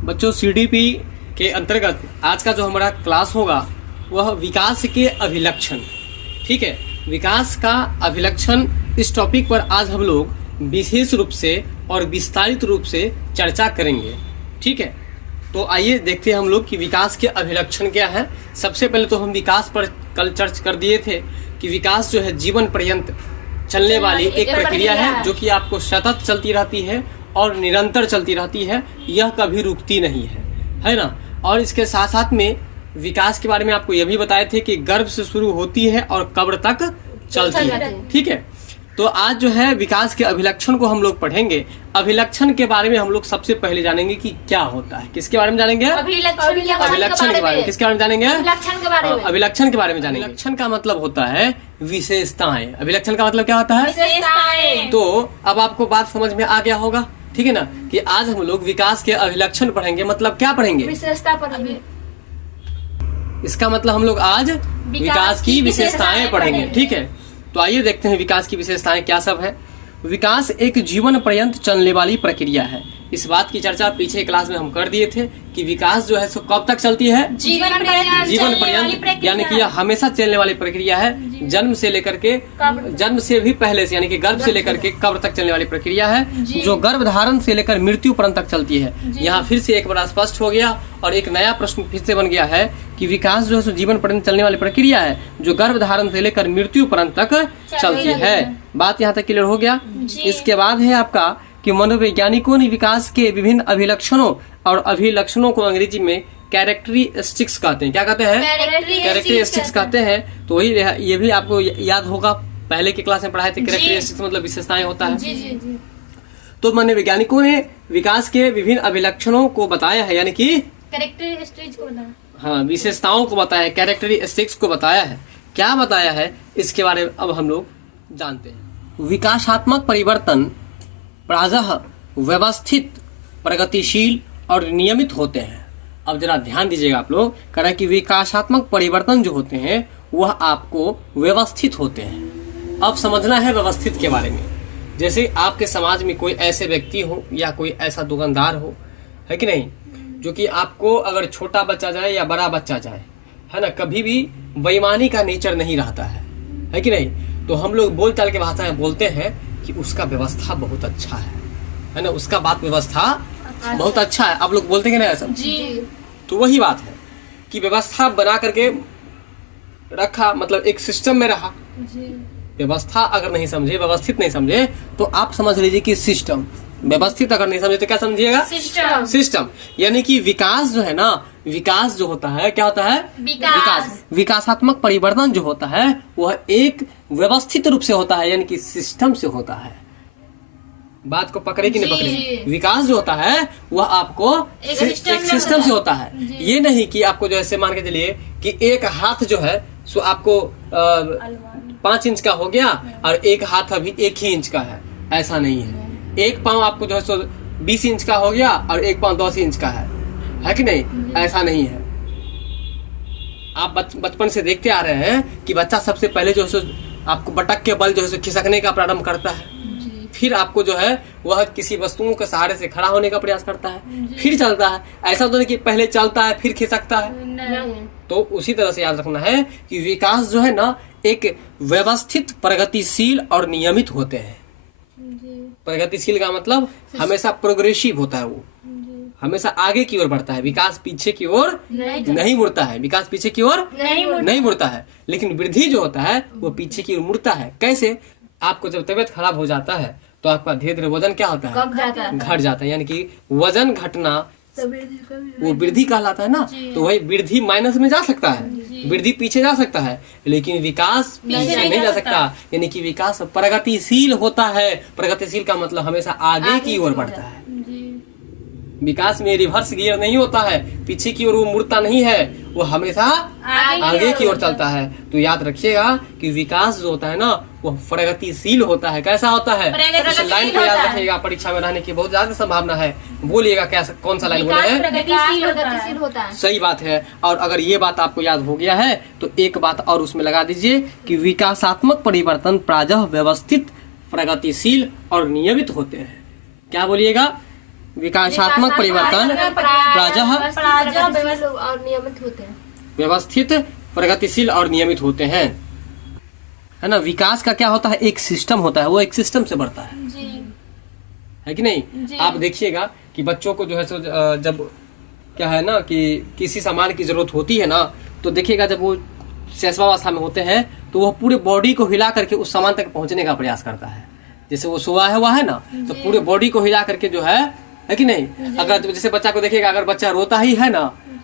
बच्चों सीडीपी के अंतर्गत आज का जो हमारा क्लास होगा वह विकास के अभिलक्षण, ठीक है। विकास का अभिलक्षण इस टॉपिक पर आज हम लोग विशेष रूप से और विस्तारित रूप से चर्चा करेंगे, ठीक है। तो आइए देखते हैं हम लोग कि विकास के अभिलक्षण क्या है। सबसे पहले तो हम विकास पर कल चर्चा कर दिए थे कि विकास जो है जीवन पर्यंत चलने वाली एक प्रक्रिया है जो कि आपको सतत चलती रहती है और निरंतर चलती रहती है, यह कभी रुकती नहीं है ना। और इसके साथ साथ में विकास के बारे में आपको यह भी बताए थे कि गर्भ से शुरू होती है और कब्र तक चलती है, ठीक है। तो आज जो है विकास के अभिलक्षण को हम लोग पढ़ेंगे। अभिलक्षण के बारे में हम लोग सबसे पहले जानेंगे कि क्या होता है। किसके बारे में जानेंगे? अभिलक्षण के बारे में। किसके बारे में जानेंगे? अभिलक्षण के बारे में जानेंगे। अभिलक्षण का मतलब होता है विशेषताएं। अभिलक्षण का मतलब क्या होता है? विशेषताएं। तो अब आपको बात समझ में आ गया होगा, ठीक है ना, कि आज हम लोग विकास के अभिलक्षण पढ़ेंगे। मतलब क्या पढ़ेंगे? विशेषता पढ़ेंगे। इसका मतलब हम लोग आज विकास की विशेषताएं पढ़ेंगे, ठीक है। तो आइए देखते हैं विकास की विशेषताएं क्या सब है। विकास एक जीवन पर्यंत चलने वाली प्रक्रिया है। इस बात की चर्चा पीछे क्लास में हम कर दिए थे कि विकास जो है सो कब तक चलती है? जीवन पर्यंत, यानी कि यह हमेशा चलने वाली प्रक्रिया है। जन्म से लेकर के, जन्म से भी पहले से यानी कि गर्भ से लेकर के कब्र तक चलने वाली प्रक्रिया है, जो गर्भ धारण से लेकर मृत्यु पर्यंत तक चलती है। यहाँ फिर से एक बड़ा स्पष्ट हो गया और एक नया प्रश्न फिर से बन गया है कि विकास जो है सो जीवन पर्यंत चलने वाली प्रक्रिया है जो गर्भ धारण से लेकर मृत्यु पर्यंत तक चलती है। बात यहाँ तक क्लियर हो गया। इसके बाद है आपका कि मनोवैज्ञानिकों ने विकास के विभिन्न अभिलक्षणों और अभिलक्षणों को अंग्रेजी में कैरेक्टरिस्टिक्स कहते हैं। क्या कहते हैं? कैरेक्टरिस्टिक्स कहते हैं। तो वही ये भी आपको याद होगा, पहले की क्लास में पढ़ाए थे। कैरेक्टरिस्टिक्स मतलब विशेषताएं होता है। तो मनोवैज्ञानिकों ने विकास के विभिन्न अभिलक्षणों को बताया है, यानी कि कैरेक्टरिस्टिक्स को बताया, हाँ, विशेषताओं को बताया है, कैरेक्टरिस्टिक्स को बताया है। क्या बताया है इसके बारे में अब हम लोग जानते हैं। विकासात्मक परिवर्तन प्रायः व्यवस्थित, प्रगतिशील और नियमित होते हैं। अब जरा ध्यान दीजिएगा आप लोग, कह रहा है कि विकासात्मक परिवर्तन जो होते हैं वह आपको व्यवस्थित होते हैं। अब समझना है व्यवस्थित के बारे में। जैसे आपके समाज में कोई ऐसे व्यक्ति हो या कोई ऐसा दुकानदार हो, है कि नहीं, जो कि आपको अगर छोटा बच्चा जाए या बड़ा बच्चा जाए, है ना, कभी भी बेईमानी का नेचर नहीं रहता है कि नहीं। तो हम लोग बोल चाल के भाषा में बोलते हैं कि उसका व्यवस्था बहुत अच्छा है ना, उसका बात व्यवस्था बहुत अच्छा है। आप लोग बोलते हैं ना ऐसा जी। तो वही बात है कि व्यवस्था बना करके रखा, मतलब एक सिस्टम में रहा जी। व्यवस्था अगर नहीं समझे, व्यवस्थित नहीं समझे, तो आप समझ लीजिए कि सिस्टम। व्यवस्थित अगर नहीं समझे तो क्या समझिएगा? सिस्टम। यानी कि विकास जो है ना, विकास जो होता है क्या होता है? विकास। विकासात्मक परिवर्तन जो होता है वह एक व्यवस्थित रूप से होता है, यानी कि सिस्टम से होता है। बात को पकड़े कि नहीं पकड़े? विकास जो होता है वह आपको एक सिस्टम से होता है। ये नहीं कि आपको जो ऐसे मान के चलिए कि एक हाथ जो है सो आपको 5 इंच का हो गया और एक हाथ अभी 1 ही इंच का है, ऐसा नहीं है। एक पाँव आपको जो है सो 20 इंच का हो गया और एक पाँव 10 इंच का है कि नहीं? ऐसा नहीं है। आप बचपन से देखते आ रहे हैं कि बच्चा सबसे पहले जो है सो आपको बटक के बल जो है सो खिसकने का प्रारंभ करता है, फिर आपको जो है वह किसी वस्तुओं के सहारे से खड़ा होने का प्रयास करता है, फिर चलता है। ऐसा तो नहीं कि पहले चलता है फिर खिसकता है। तो उसी तरह से याद रखना है कि विकास जो है ना एक व्यवस्थित, प्रगतिशील और नियमित होते हैं। प्रगतिशील का मतलब हमेशा प्रोग्रेसिव होता है, वो हमेशा आगे की ओर बढ़ता है। विकास पीछे की ओर नहीं मुड़ता है, विकास पीछे की ओर नहीं मुड़ता है। लेकिन वृद्धि जो होता है वो पीछे की ओर मुड़ता है। कैसे? आपको जब तबीयत खराब हो जाता है तो आपका धीरे धीरे वजन क्या होता है? घट जाता है। यानी कि वजन घटना वो वृद्धि कहलाता है ना। तो वही वृद्धि माइनस में जा सकता है, वृद्धि पीछे जा सकता है, लेकिन विकास पीछे नहीं जा सकता। यानी कि विकास प्रगतिशील होता है। प्रगतिशील का मतलब हमेशा आगे की ओर बढ़ता है। विकास में रिवर्स गियर नहीं होता है, पीछे की ओर वो मुड़ता नहीं है, वो हमेशा आगे की ओर चलता है। तो याद रखिएगा कि विकास जो होता है ना वो प्रगतिशील होता है। कैसा होता है? इस लाइन को याद रखिएगा, परीक्षा में रहने की बहुत ज्यादा संभावना है। बोलिएगा क्या, कौन सा लाइन बोले हैं? प्रगतिशील होता है। सही बात है। और अगर ये बात आपको याद हो गया है तो एक बात और उसमें लगा दीजिए कि विकासात्मक परिवर्तन प्रायः व्यवस्थित, प्रगतिशील और नियमित होते हैं। क्या बोलिएगा? विकासात्मक परिवर्तन प्रायः प्रगतिशील और नियमित होते हैं। व्यवस्थित, प्रगतिशील और नियमित होते हैं, है ना। विकास का क्या होता है, एक सिस्टम होता है, वो एक सिस्टम से बढ़ता है कि नहीं। आप देखिएगा कि बच्चों को जो है सो जब क्या है ना कि किसी सामान की जरूरत होती है ना, तो देखिएगा जब वो शैशवावस्था में होते हैं तो वो पूरे बॉडी को हिला करके उस सामान तक पहुंचने का प्रयास करता है। जैसे वो सोया हुआ है ना, तो पूरे बॉडी को हिला करके जो है कि नहीं। अगर जैसे बच्चा को देखिएगा, अगर बच्चा रोता ही है ना,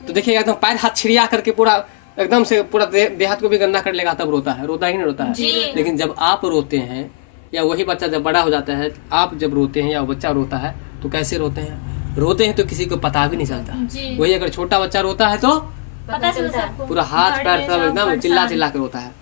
तो देखिएगा एकदम पैर हाथ छिड़िया करके पूरा एकदम से पूरा देहात को भी गंदा कर लेगा, तब रोता है। रोता ही नहीं रोता है। लेकिन जब आप रोते हैं या वही बच्चा जब बड़ा हो जाता है, आप जब रोते हैं या बच्चा रोता है तो कैसे रोते हैं? रोते हैं तो किसी को पता भी नहीं चलता। वही अगर छोटा बच्चा रोता है तो पता चलता है, पूरा हाथ पैर सब एकदम चिल्ला चिल्ला कर रोता है।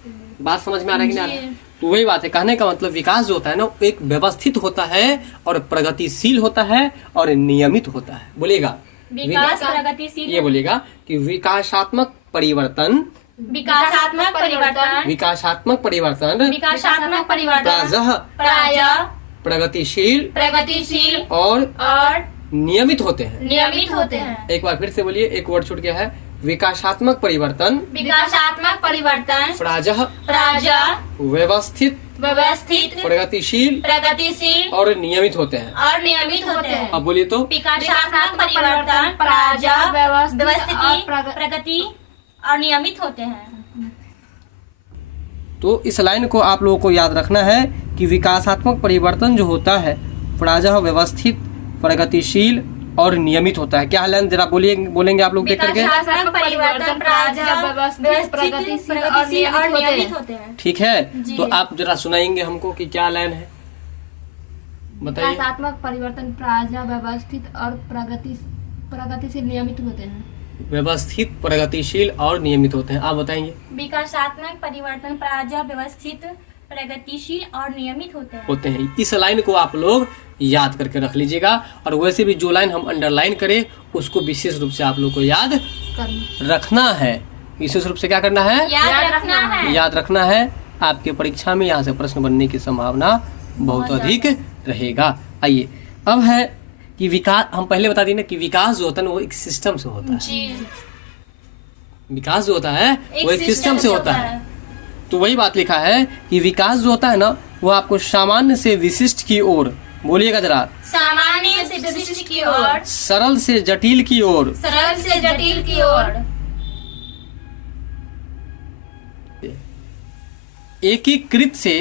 बात समझ में आ रहा है कि नहीं? तो वही बात है, कहने का मतलब विकास जो होता है ना, एक व्यवस्थित होता है और प्रगतिशील होता है और नियमित होता है। बोलिएगा विकास प्रगतिशील, ये बोलिएगा कि विकासात्मक परिवर्तन, विकासात्मक परिवर्तन, विकासात्मक परिवर्तन विकासात्मक परिवर्तन प्रायः प्रगतिशील प्रगतिशील और और नियमित होते हैं। नियमित होते हैं। एक बार फिर से बोलिए, एक वर्ड छूट गया है। विकासात्मक परिवर्तन विकासात्मक परिवर्तन प्रायः व्यवस्थित प्रगतिशील प्रगतिशील और नियमित होते हैं। और नियमित होते हैं। अब बोलिए तो विकासात्मक परिवर्तन प्रायः व्यवस्थित प्रगति और नियमित होते हैं। तो इस लाइन को आप लोगों को याद रखना है कि विकासात्मक परिवर्तन जो होता है प्रायः व्यवस्थित, प्रगतिशील और नियमित होता है। क्या लाइन जरा बोलेंगे आप लोग देख करके? विकासात्मक परिवर्तन प्रायः व्यवस्थित प्रगतिशील और नियमित होते हैं। ठीक है, तो आप जरा सुनाएंगे हमको कि क्या लाइन है, बताइए। विकासात्मक परिवर्तन प्रायः व्यवस्थित और प्रगतिशील नियमित होते हैं। व्यवस्थित, प्रगतिशील और नियमित होते हैं। आप बताएंगे। विकासात्मक परिवर्तन प्रायः व्यवस्थित प्रगतिशील और नियमित होते हैं। इस लाइन को आप लोग याद करके रख लीजिएगा। और वैसे भी जो लाइन हम अंडरलाइन करें उसको विशेष रूप से आप लोग को याद रखना है। विशेष रूप से क्या करना है? याद रखना है। आपके परीक्षा में यहाँ से प्रश्न बनने की संभावना बहुत अधिक रहेगा। आइए, अब है कि विकास, हम पहले बता दें ना कि विकास जो होता है ना वो एक सिस्टम से होता है। विकास जो होता है वो एक सिस्टम से होता है। तो वही बात लिखा है कि विकास जो होता है ना वो आपको सामान्य से विशिष्ट की ओर, बोलिएगा जरा, सामान्य से विशिष्ट की ओर, सरल से जटिल की ओर, सरल से जटिल की ओर, एकीकृत से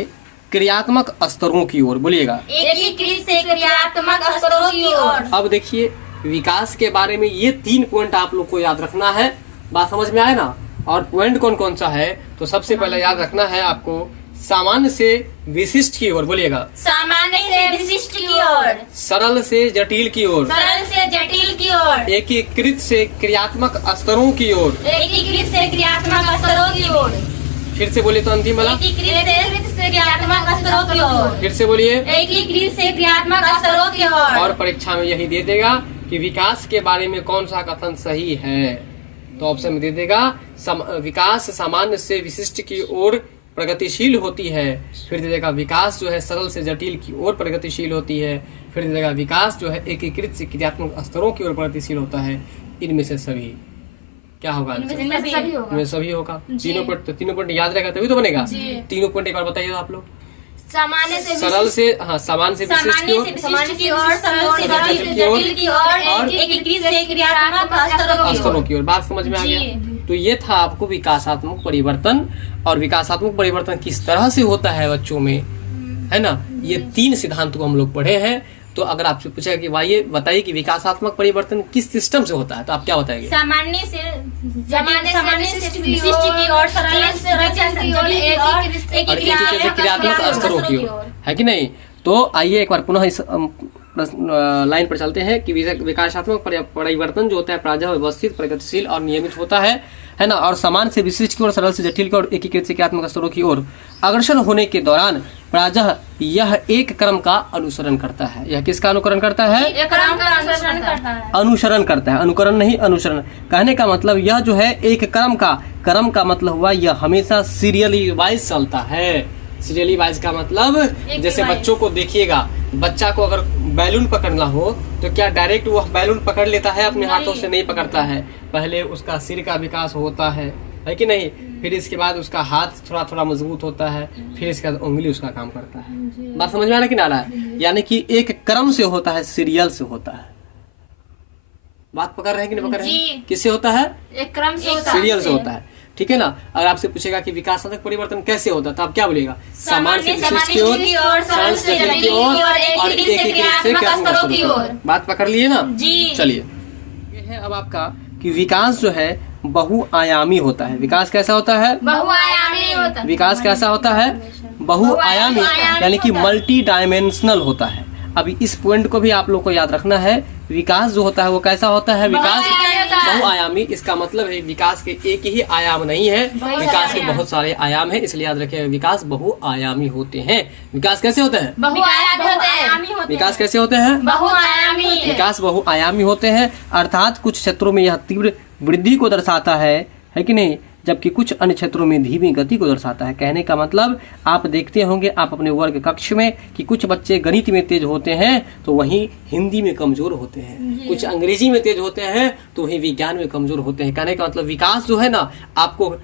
क्रियात्मक स्तरों की ओर, बोलिएगा, एकीकृत से क्रियात्मक स्तरों की ओर। अब देखिए विकास के बारे में ये 3 पॉइंट आप लोग को याद रखना है। बात समझ में आए ना? और पॉइंट कौन कौन सा है? तो सबसे पहले याद रखना है आपको सामान्य से विशिष्ट की ओर, बोलिएगा, सामान्य से विशिष्ट की ओर, सरल से जटिल की ओर, सरल से जटिल की ओर, एकीकृत से क्रियात्मक स्तरों की ओर, एकीकृत से क्रियात्मक स्तरों की ओर। फिर से बोलिए तो अंतिम वाला, एकीकृत से क्रियात्मक स्तरों की ओर, फिर से बोलिए, एकीकृत से क्रियात्मक स्तरों की ओर। और परीक्षा में यही दे देगा कि विकास के बारे में कौन सा कथन सही है। तो ऑप्शन में दे देगा विकास सामान्य से विशिष्ट की ओर प्रगतिशील होती है। फिर दे देगा विकास जो है सरल से जटिल की ओर प्रगतिशील होती है। फिर दे देगा विकास जो है एकीकृत से क्रियात्मक स्तरों की ओर प्रगतिशील होता है। इनमें से सभी क्या होगा? इनमें सभी होगा। तीनों पॉइंट याद रहेगा तभी तो बनेगा। तीनों पॉइंट एक बार बताइए आप लोग। सामान्य से सरल से, हाँ, सामान्य से विशिष्ट की ओर, सामान्य की ओर, सरल से जटिल की ओर, और एकीकृत से क्रियात्मक स्तरों की ओर। बात समझ में आ गया? तो ये था आपको विकासात्मक परिवर्तन। और विकासात्मक परिवर्तन किस तरह से होता है बच्चों में, है ना, ये 3 सिद्धांत को हम लोग पढ़े हैं। तो अगर आपसे पूछा कि भाई ये बताइए कि विकासात्मक परिवर्तन किस सिस्टम से होता है, तो आप क्या बताएंगे? सामान्य से विशिष्ट की ओर, सरल से जटिल की ओर, एकीकृत से क्रियात्मक स्तरों की ओर, है कि नहीं? तो आइए एक बार पुनः इस लाइन पर चलते हैं कि विकासात्मक परिवर्तन जो होता है प्रायः व्यवस्थित, प्रगतिशील और नियमित होता है ना। और समान से विशिष्ट की ओर, सरल से जटिल की ओर, एकीकृत से क्रियात्मक स्तरों की ओर अग्रसर होने के दौरान प्रायः यह एक क्रम का अनुसरण करता है। यह किसका अनुकरण करता है? एक क्रम का अनुसरण करता है। अनुसरण करता है, अनुकरण नहीं, अनुसरण। कहने का मतलब यह जो है एक क्रम का मतलब हुआ यह हमेशा सीरियली वाइज चलता है। सीरियली वाइज का मतलब जैसे बच्चों को देखिएगा बच्चा को अगर बैलून पकड़ना हो तो क्या डायरेक्ट वो बैलून पकड़ लेता है अपने हाथों से? नहीं पकड़ता है। पहले उसका सिर का विकास होता है कि नहीं? फिर इसके बाद उसका हाथ थोड़ा थोड़ा मजबूत होता है, फिर इसके बाद उंगली उसका काम करता है। बात समझ में आना कि ना आ रहा है? यानी कि एक क्रम से होता है, सीरियल से होता है। बात पकड़ रहे हैं कि नहीं पकड़ रहे हैं? किससे होता है? एक क्रम से होता है, सीरियल से होता है, ठीक है ना। अगर आपसे पूछेगा कि विकासात्मक परिवर्तन कैसे होता है तो आप क्या बोलेगा? सामान्य से विशिष्ट की ओर, सरल से जटिल की ओर और एकीकृत से क्रियात्मक स्तरों की ओर। बात पकड़ लिए ना जी? चलिए, ये है अब आपका कि विकास जो है बहुआयामी होता है। विकास कैसा होता है? बहुआयामी होता है। विकास कैसा होता है? बहुआयामी, यानी कि मल्टी डायमेंशनल होता है। अभी इस पॉइंट को भी आप लोग को याद रखना है। विकास जो होता है वो कैसा होता है? विकास बहुआयामी। इसका मतलब है विकास के एक ही आयाम नहीं है, विकास के बहुत सारे आयाम हैं, इसलिए याद रखें विकास बहुआयामी होते हैं। विकास कैसे होते हैं? बहुआयामी होते हैं। विकास कैसे होते हैं? बहुआयामी। विकास बहुआयामी होते हैं, अर्थात कुछ क्षेत्रों में यह तीव्र वृद्धि को दर्शाता है कि नहीं, जबकि कुछ अन्य क्षेत्रों में धीमी गति को दर्शाता है। कहने का मतलब आप देखते होंगे आप अपने वर्ग कक्ष में कि कुछ बच्चे गणित में तेज होते हैं तो वहीं हिंदी में कमजोर होते हैं, कुछ अंग्रेजी में तेज होते हैं तो वहीं विज्ञान में कमजोर होते हैं। कहने का मतलब विकास जो है ना, आपको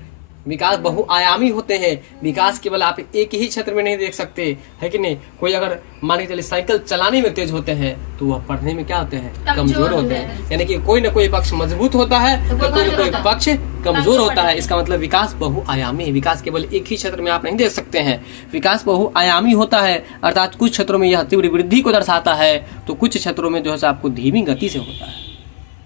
विकास बहुआयामी होते हैं। विकास केवल आप एक ही क्षेत्र में नहीं देख सकते, है कि नहीं? कोई अगर मान के चलिए साइकिल चलाने में तेज होते हैं तो वह पढ़ने में क्या होते हैं? कमजोर होते हैं। यानी कि कोई न कोई पक्ष मजबूत होता है तो कोई न कोई पक्ष कमजोर होता है। इसका मतलब विकास बहुआयामी है। विकास केवल एक ही क्षेत्र में आप नहीं देख सकते हैं। विकास बहुआयामी होता है, अर्थात कुछ क्षेत्रों में यह तीव्र वृद्धि को दर्शाता है तो कुछ क्षेत्रों में जो है आपको धीमी गति से होता है।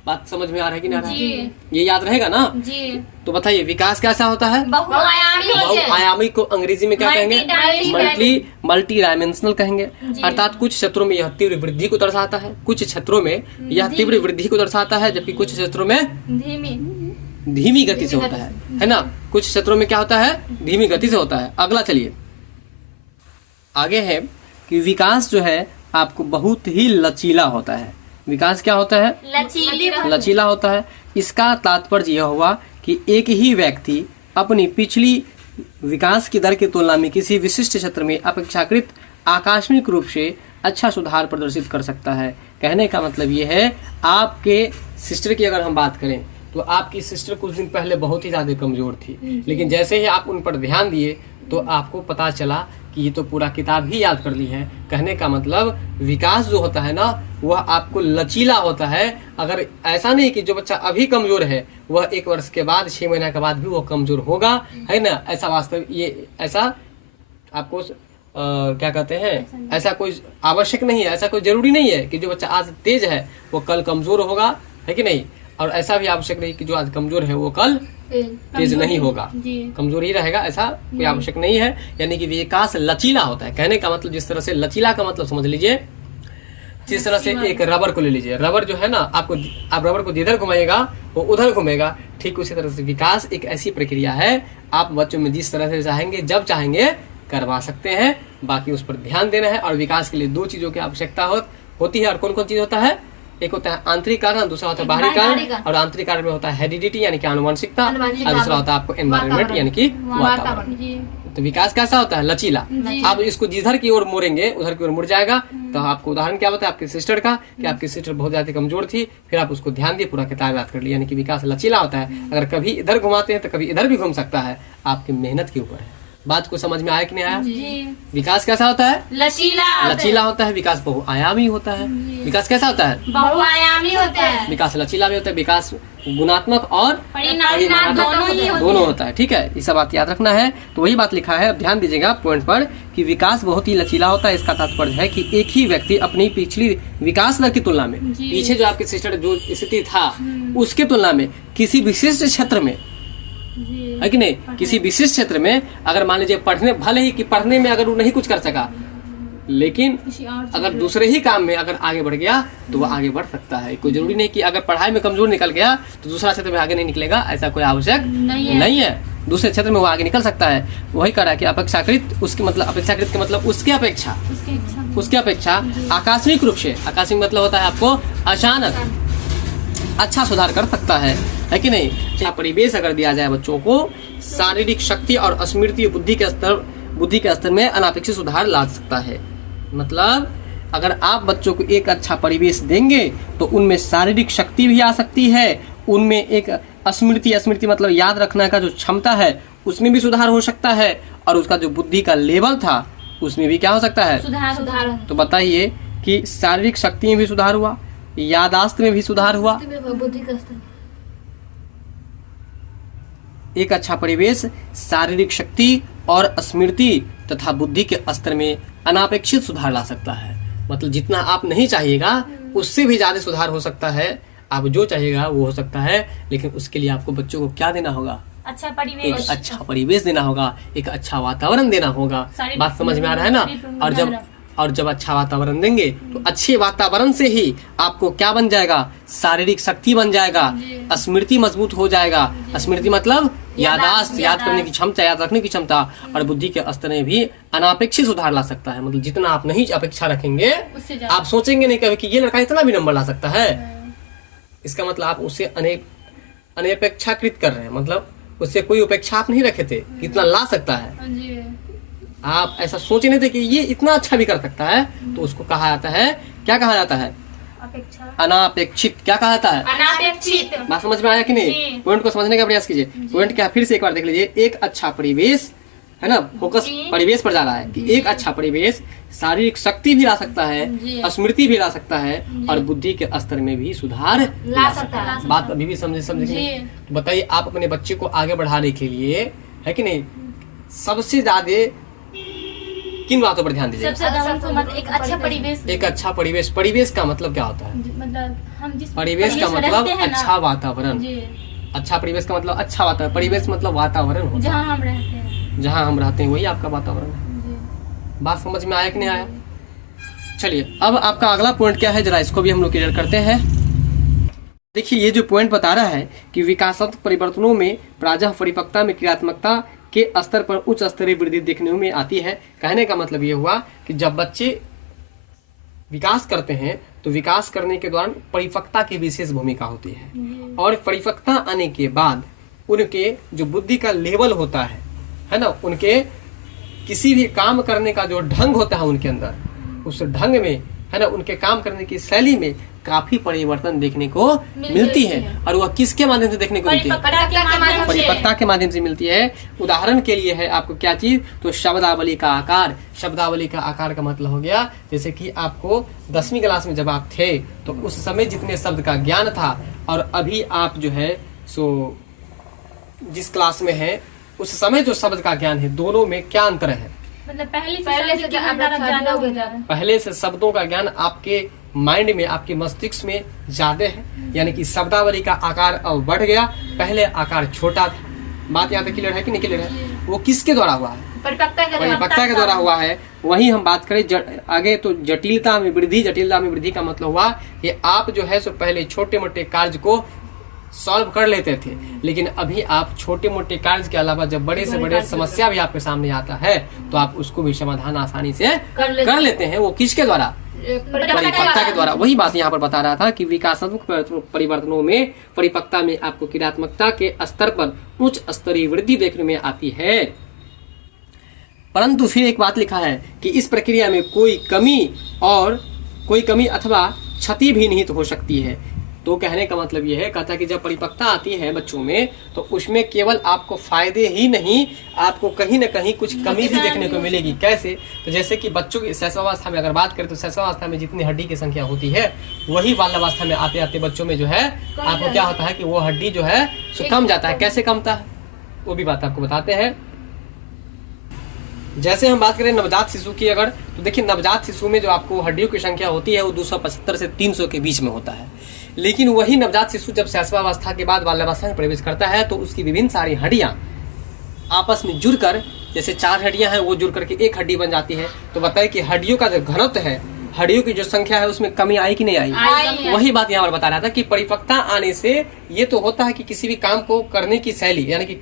बात समझ में आ रहा है कि नहीं आ रहा है? ये याद रहेगा ना जी? तो बताइए विकास कैसा होता है? बहुआयामी को अंग्रेजी में क्या कहेंगे? मल्टी डायमेंशनल कहेंगे। अर्थात कुछ क्षेत्रों में यह तीव्र वृद्धि को दर्शाता है, कुछ क्षेत्रों में यह तीव्र वृद्धि को दर्शाता है, जबकि कुछ क्षेत्रों में धीमी गति से होता है ना? कुछ क्षेत्रों में क्या होता है? धीमी गति से होता है। अगला चलिए आगे है कि विकास जो है आपको बहुत ही लचीला होता है। विकास क्या होता है? लचीला होता है। इसका तात्पर्य यह हुआ कि एक ही व्यक्ति अपनी पिछली विकास की दर की तुलना में किसी विशिष्ट क्षेत्र में अपेक्षाकृत आकस्मिक रूप से अच्छा सुधार प्रदर्शित कर सकता है। कहने का मतलब ये है, आपके सिस्टर की अगर हम बात करें तो आपकी सिस्टर कुछ दिन पहले बहुत ही ज्यादा कमजोर थी, लेकिन जैसे ही आप उन पर ध्यान दिए तो आपको पता चला कि ये तो पूरा किताब ही याद कर ली है। कहने का मतलब विकास जो होता है ना वह आपको लचीला होता है। अगर ऐसा नहीं कि जो बच्चा अभी कमजोर है वह 1 वर्ष के बाद 6 महीने के बाद भी वो कमजोर होगा, है ना? ऐसा वास्तव ये ऐसा आपको क्या कहते हैं, ऐसा कोई आवश्यक नहीं है, ऐसा कोई जरूरी नहीं है कि जो बच्चा आज तेज है वो कल कमजोर होगा, है कि नहीं? और ऐसा भी आवश्यक नहीं कि जो आज कमजोर है वो कल तेज नहीं होगा, कमजोर ही रहेगा, ऐसा कोई आवश्यक नहीं है। यानी कि विकास लचीला होता है। कहने का मतलब जिस तरह से लचीला का मतलब समझ लीजिए, जिस तरह से एक रबर को ले लीजिए, रबर जो है ना आप रबर को जिधर घुमाइएगा वो उधर घूमेगा, ठीक उसी तरह से विकास एक ऐसी प्रक्रिया है, आप बच्चों में जिस तरह से चाहेंगे जब चाहेंगे करवा सकते हैं, बाकी उस पर ध्यान देना है। और विकास के लिए 2 चीजों की आवश्यकता होती है। और कौन कौन चीज होता है? एक होता है आंतरिक कारण, दूसरा होता है बाहरी कारण। और आंतरिक कारण में होता है हेरिडिटी यानी कि आनुवंशिकता, और दूसरा होता है आपको एनवायरनमेंट यानी कि वातावरण। तो विकास कैसा होता है? लचीला। आप इसको जिधर की ओर मोड़ेंगे उधर की ओर मुड़ जाएगा। तो आपको उदाहरण क्या बताया आपकी सिस्टर का कि आपकी सिस्टर बहुत ज्यादा कमजोर थी, फिर आप उसको ध्यान दिए, पूरा किताब याद कर लिया। यानी कि विकास लचीला होता है। अगर कभी इधर घुमाते हैं तो कभी इधर भी घूम सकता है, आपकी मेहनत के ऊपर है। बात को समझ में आया कि नहीं आया? विकास कैसा होता है? लचीला होता है। विकास बहुआयामी होता है। विकास कैसा होता है? बहुआयामी होता है। विकास लचीला भी होता है। विकास गुणात्मक और परिमाणात्मक दोनों होता है। ठीक है, ये सब बात याद रखना है। तो वही बात लिखा है, अब ध्यान दीजिएगा पॉइंट पर कि विकास बहुत ही लचीला होता है। इसका तात्पर्य है कि एक ही व्यक्ति अपनी पिछली विकास दर की तुलना में, पीछे जो आपकी सिस्टर जो स्थिति था उसके तुलना में किसी विशिष्ट क्षेत्र में, है कि नहीं, किसी विशिष्ट क्षेत्र में अगर मान लीजिए पढ़ने, भले ही कि पढ़ने में अगर वो नहीं कुछ कर सका, लेकिन अगर दूसरे ही काम में अगर आगे बढ़ गया तो वह आगे बढ़ सकता है। कोई जरूरी नहीं कि अगर पढ़ाई में कमजोर निकल गया तो दूसरा क्षेत्र में आगे नहीं निकलेगा, ऐसा कोई आवश्यक नहीं है। दूसरे क्षेत्र में वो आगे निकल सकता है। वही कह रहा है कि अपेक्षाकृत, उसके मतलब अपेक्षाकृत के मतलब उसके अपेक्षा आकस्मिक रूप से, आकस्मिक मतलब होता है आपको अचानक अच्छा सुधार कर सकता है कि नहीं? परिवेश अगर दिया जाए बच्चों को, शारीरिक शक्ति और स्मृति बुद्धि के स्तर में अनापेक्षित सुधार ला सकता है। मतलब अगर आप बच्चों को एक अच्छा परिवेश देंगे तो उनमें शारीरिक शक्ति भी आ सकती है, उनमें एक स्मृति मतलब याद रखने का जो क्षमता है उसमें भी सुधार हो सकता है, और उसका जो बुद्धि का लेवल था उसमें भी क्या हो सकता है, सुधार। तो बताइए कि शारीरिक शक्ति में भी सुधार हुआ, यादाश्त में भी सुधार हुआ। बुद्धि का स्तर। एक अच्छा परिवेश शारीरिक शक्ति और स्मृति तथा बुद्धि के स्तर में अनापेक्षित सुधार ला सकता है। मतलब जितना आप नहीं चाहिएगा उससे भी ज्यादा सुधार हो सकता है। आप जो चाहिएगा वो हो सकता है, लेकिन उसके लिए आपको बच्चों को क्या देना होगा, अच्छा एक परिवेश, अच्छा परिवेश देना होगा, एक अच्छा वातावरण देना होगा। बात समझ में आ रहा है ना। और जब अच्छा वातावरण देंगे तो अच्छे वातावरण से ही आपको क्या बन जाएगा, शारीरिक शक्ति बन जाएगा, स्मृति मजबूत हो जाएगा। स्मृति मतलब यादाश्त, याद करने की क्षमता, याद रखने की क्षमता, और बुद्धि के स्तर में भी अनापेक्षित सुधार ला सकता है। मतलब जितना आप नहीं अपेक्षा रखेंगे, आप सोचेंगे नहीं कभी कि ये लड़का इतना भी नंबर ला सकता है, इसका मतलब आप उसे अनपेक्षाकृत कर रहे हैं। मतलब उससे कोई अपेक्षा आप नहीं रखे थे कि इतना ला सकता है, आप ऐसा सोचे नहीं थे कि ये इतना अच्छा भी कर सकता है, तो उसको कहा जाता है, क्या कहा जाता है, अनापेक्षित। क्या कहा जाता है, अनापेक्षित। बात समझ में आया कि नहीं? पॉइंट को समझने का प्रयास कीजिए। पॉइंट क्या, फिर से एक बार देख लीजिए। एक अच्छा परिवेश है ना, फोकस परिवेश पर जा रहा है कि एक अच्छा परिवेश शारीरिक शक्ति भी ला सकता है, स्मृति भी ला सकता है, और बुद्धि के स्तर में भी सुधार ला सकता है। बात अभी भी समझे तो बताइए, आप अपने बच्चे को आगे बढ़ाने के लिए, है कि नहीं, सबसे ज्यादा किन बातों पर ध्यान दीजिए? सबसे ज्यादा उनको मतलब एक अच्छा परिवेश। एक अच्छा परिवेश, परिवेश का मतलब क्या होता है, मतलब हम जिस परिवेश का मतलब अच्छा वातावरण। अच्छा परिवेश का मतलब अच्छा वातावरण, परिवेश मतलब वातावरण होता है जहाँ हम रहते हैं, जहाँ हम रहते हैं वही आपका वातावरण है। बात समझ में आया कि नहीं आया? चलिए अब आपका अगला पॉइंट क्या है, जरा इसको भी हम लोग क्लियर करते हैं। देखिए ये जो पॉइंट बता रहा है कि विकासात्मक परिवर्तनों में प्रायः परिपक्वता में क्रियात्मकता के स्तर पर उच्च स्तरीय वृद्धि देखने में आती है। कहने का मतलब ये हुआ कि जब बच्चे विकास करते हैं तो विकास करने के दौरान परिपक्वता की विशेष भूमिका होती है, और परिपक्वता आने के बाद उनके जो बुद्धि का लेवल होता है ना, उनके किसी भी काम करने का जो ढंग होता है उनके अंदर, उस ढंग में, है ना, उनके काम करने की शैली में काफी परिवर्तन देखने को मिलती है। और वह किसके माध्यम से देखने को मिलती है, परिपक्वता के माध्यम से मिलती है। उदाहरण के लिए है आपको क्या चीज, तो शब्दावली का आकार। शब्दावली का आकार का मतलब हो गया, जैसे कि आपको 10वीं क्लास में जब आप थे तो उस समय जितने शब्द का ज्ञान था, और अभी आप जो है सो जिस क्लास में है उस समय जो शब्द का ज्ञान है, दोनों में क्या अंतर है? मतलब पहले से शब्दों का ज्ञान आपके माइंड में, आपके मस्तिष्क में ज्यादा है, यानी कि शब्दावली का आकार अब बढ़ गया, पहले आकार छोटा था। बात यहाँ तक क्लियर है कि नहीं क्लियर है? वो किसके द्वारा हुआ है, परिपक्वता के द्वारा हुआ है। वही हम बात करें आगे तो जटिलता में वृद्धि। जटिलता में वृद्धि का मतलब हुआ कि आप जो है सो पहले छोटे मोटे कार्य को सॉल्व कर लेते थे, लेकिन अभी आप छोटे मोटे कार्य के अलावा जब बड़े से बड़े समस्या भी आपके सामने आता है तो आप उसको भी समाधान आसानी से कर लेते हैं। वो किसके द्वारा, परिपक्वता के द्वारा। वही बात यहाँ पर बता रहा था कि विकासात्मक परिवर्तनों में परिपक्वता में आपको क्रियात्मकता के स्तर पर उच्च स्तरीय वृद्धि देखने में आती है। परंतु फिर एक बात लिखा है कि इस प्रक्रिया में कोई कमी अथवा क्षति भी निहित हो सकती है। तो कहने का मतलब यह है, कहता है कि जब परिपक्वता आती है बच्चों में तो उसमें केवल आपको फायदे ही नहीं, आपको कहीं न कहीं कुछ कमी भी देखने को मिलेगी। कैसे? तो जैसे कि बच्चों की शैशवावस्था में अगर बात करें तो शैशवावस्था में जितनी हड्डी की संख्या होती है वही बाल्यावस्था में आते आते बच्चों में जो है आपको क्या होता है कि वो हड्डी जो है कम जाता है। कैसे कमता है वो भी बात आपको बताते हैं। जैसे हम बात करें नवजात शिशु की अगर, तो देखिए नवजात शिशु में जो आपको हड्डियों की संख्या होती है वो 275 से 300 के बीच में होता है। लेकिन वही नवजात शिशु जब शैशवावस्था के बाद बाल्यावस्था में प्रवेश करता है तो उसकी विभिन्न सारी हड्डियां आपस में जुड़कर, जैसे 4 हड्डियां हैं वो जुड़ करके एक हड्डी बन जाती है। तो बताइए कि हड्डियों का जो घनत्व है, हड्डियों की जो संख्या है उसमें कमी आई कि नहीं आई? वही बात यहाँ पर बता रहा था कि परिपक्वता आने से ये तो होता है कि किसी भी काम को करने की शैली यानी कि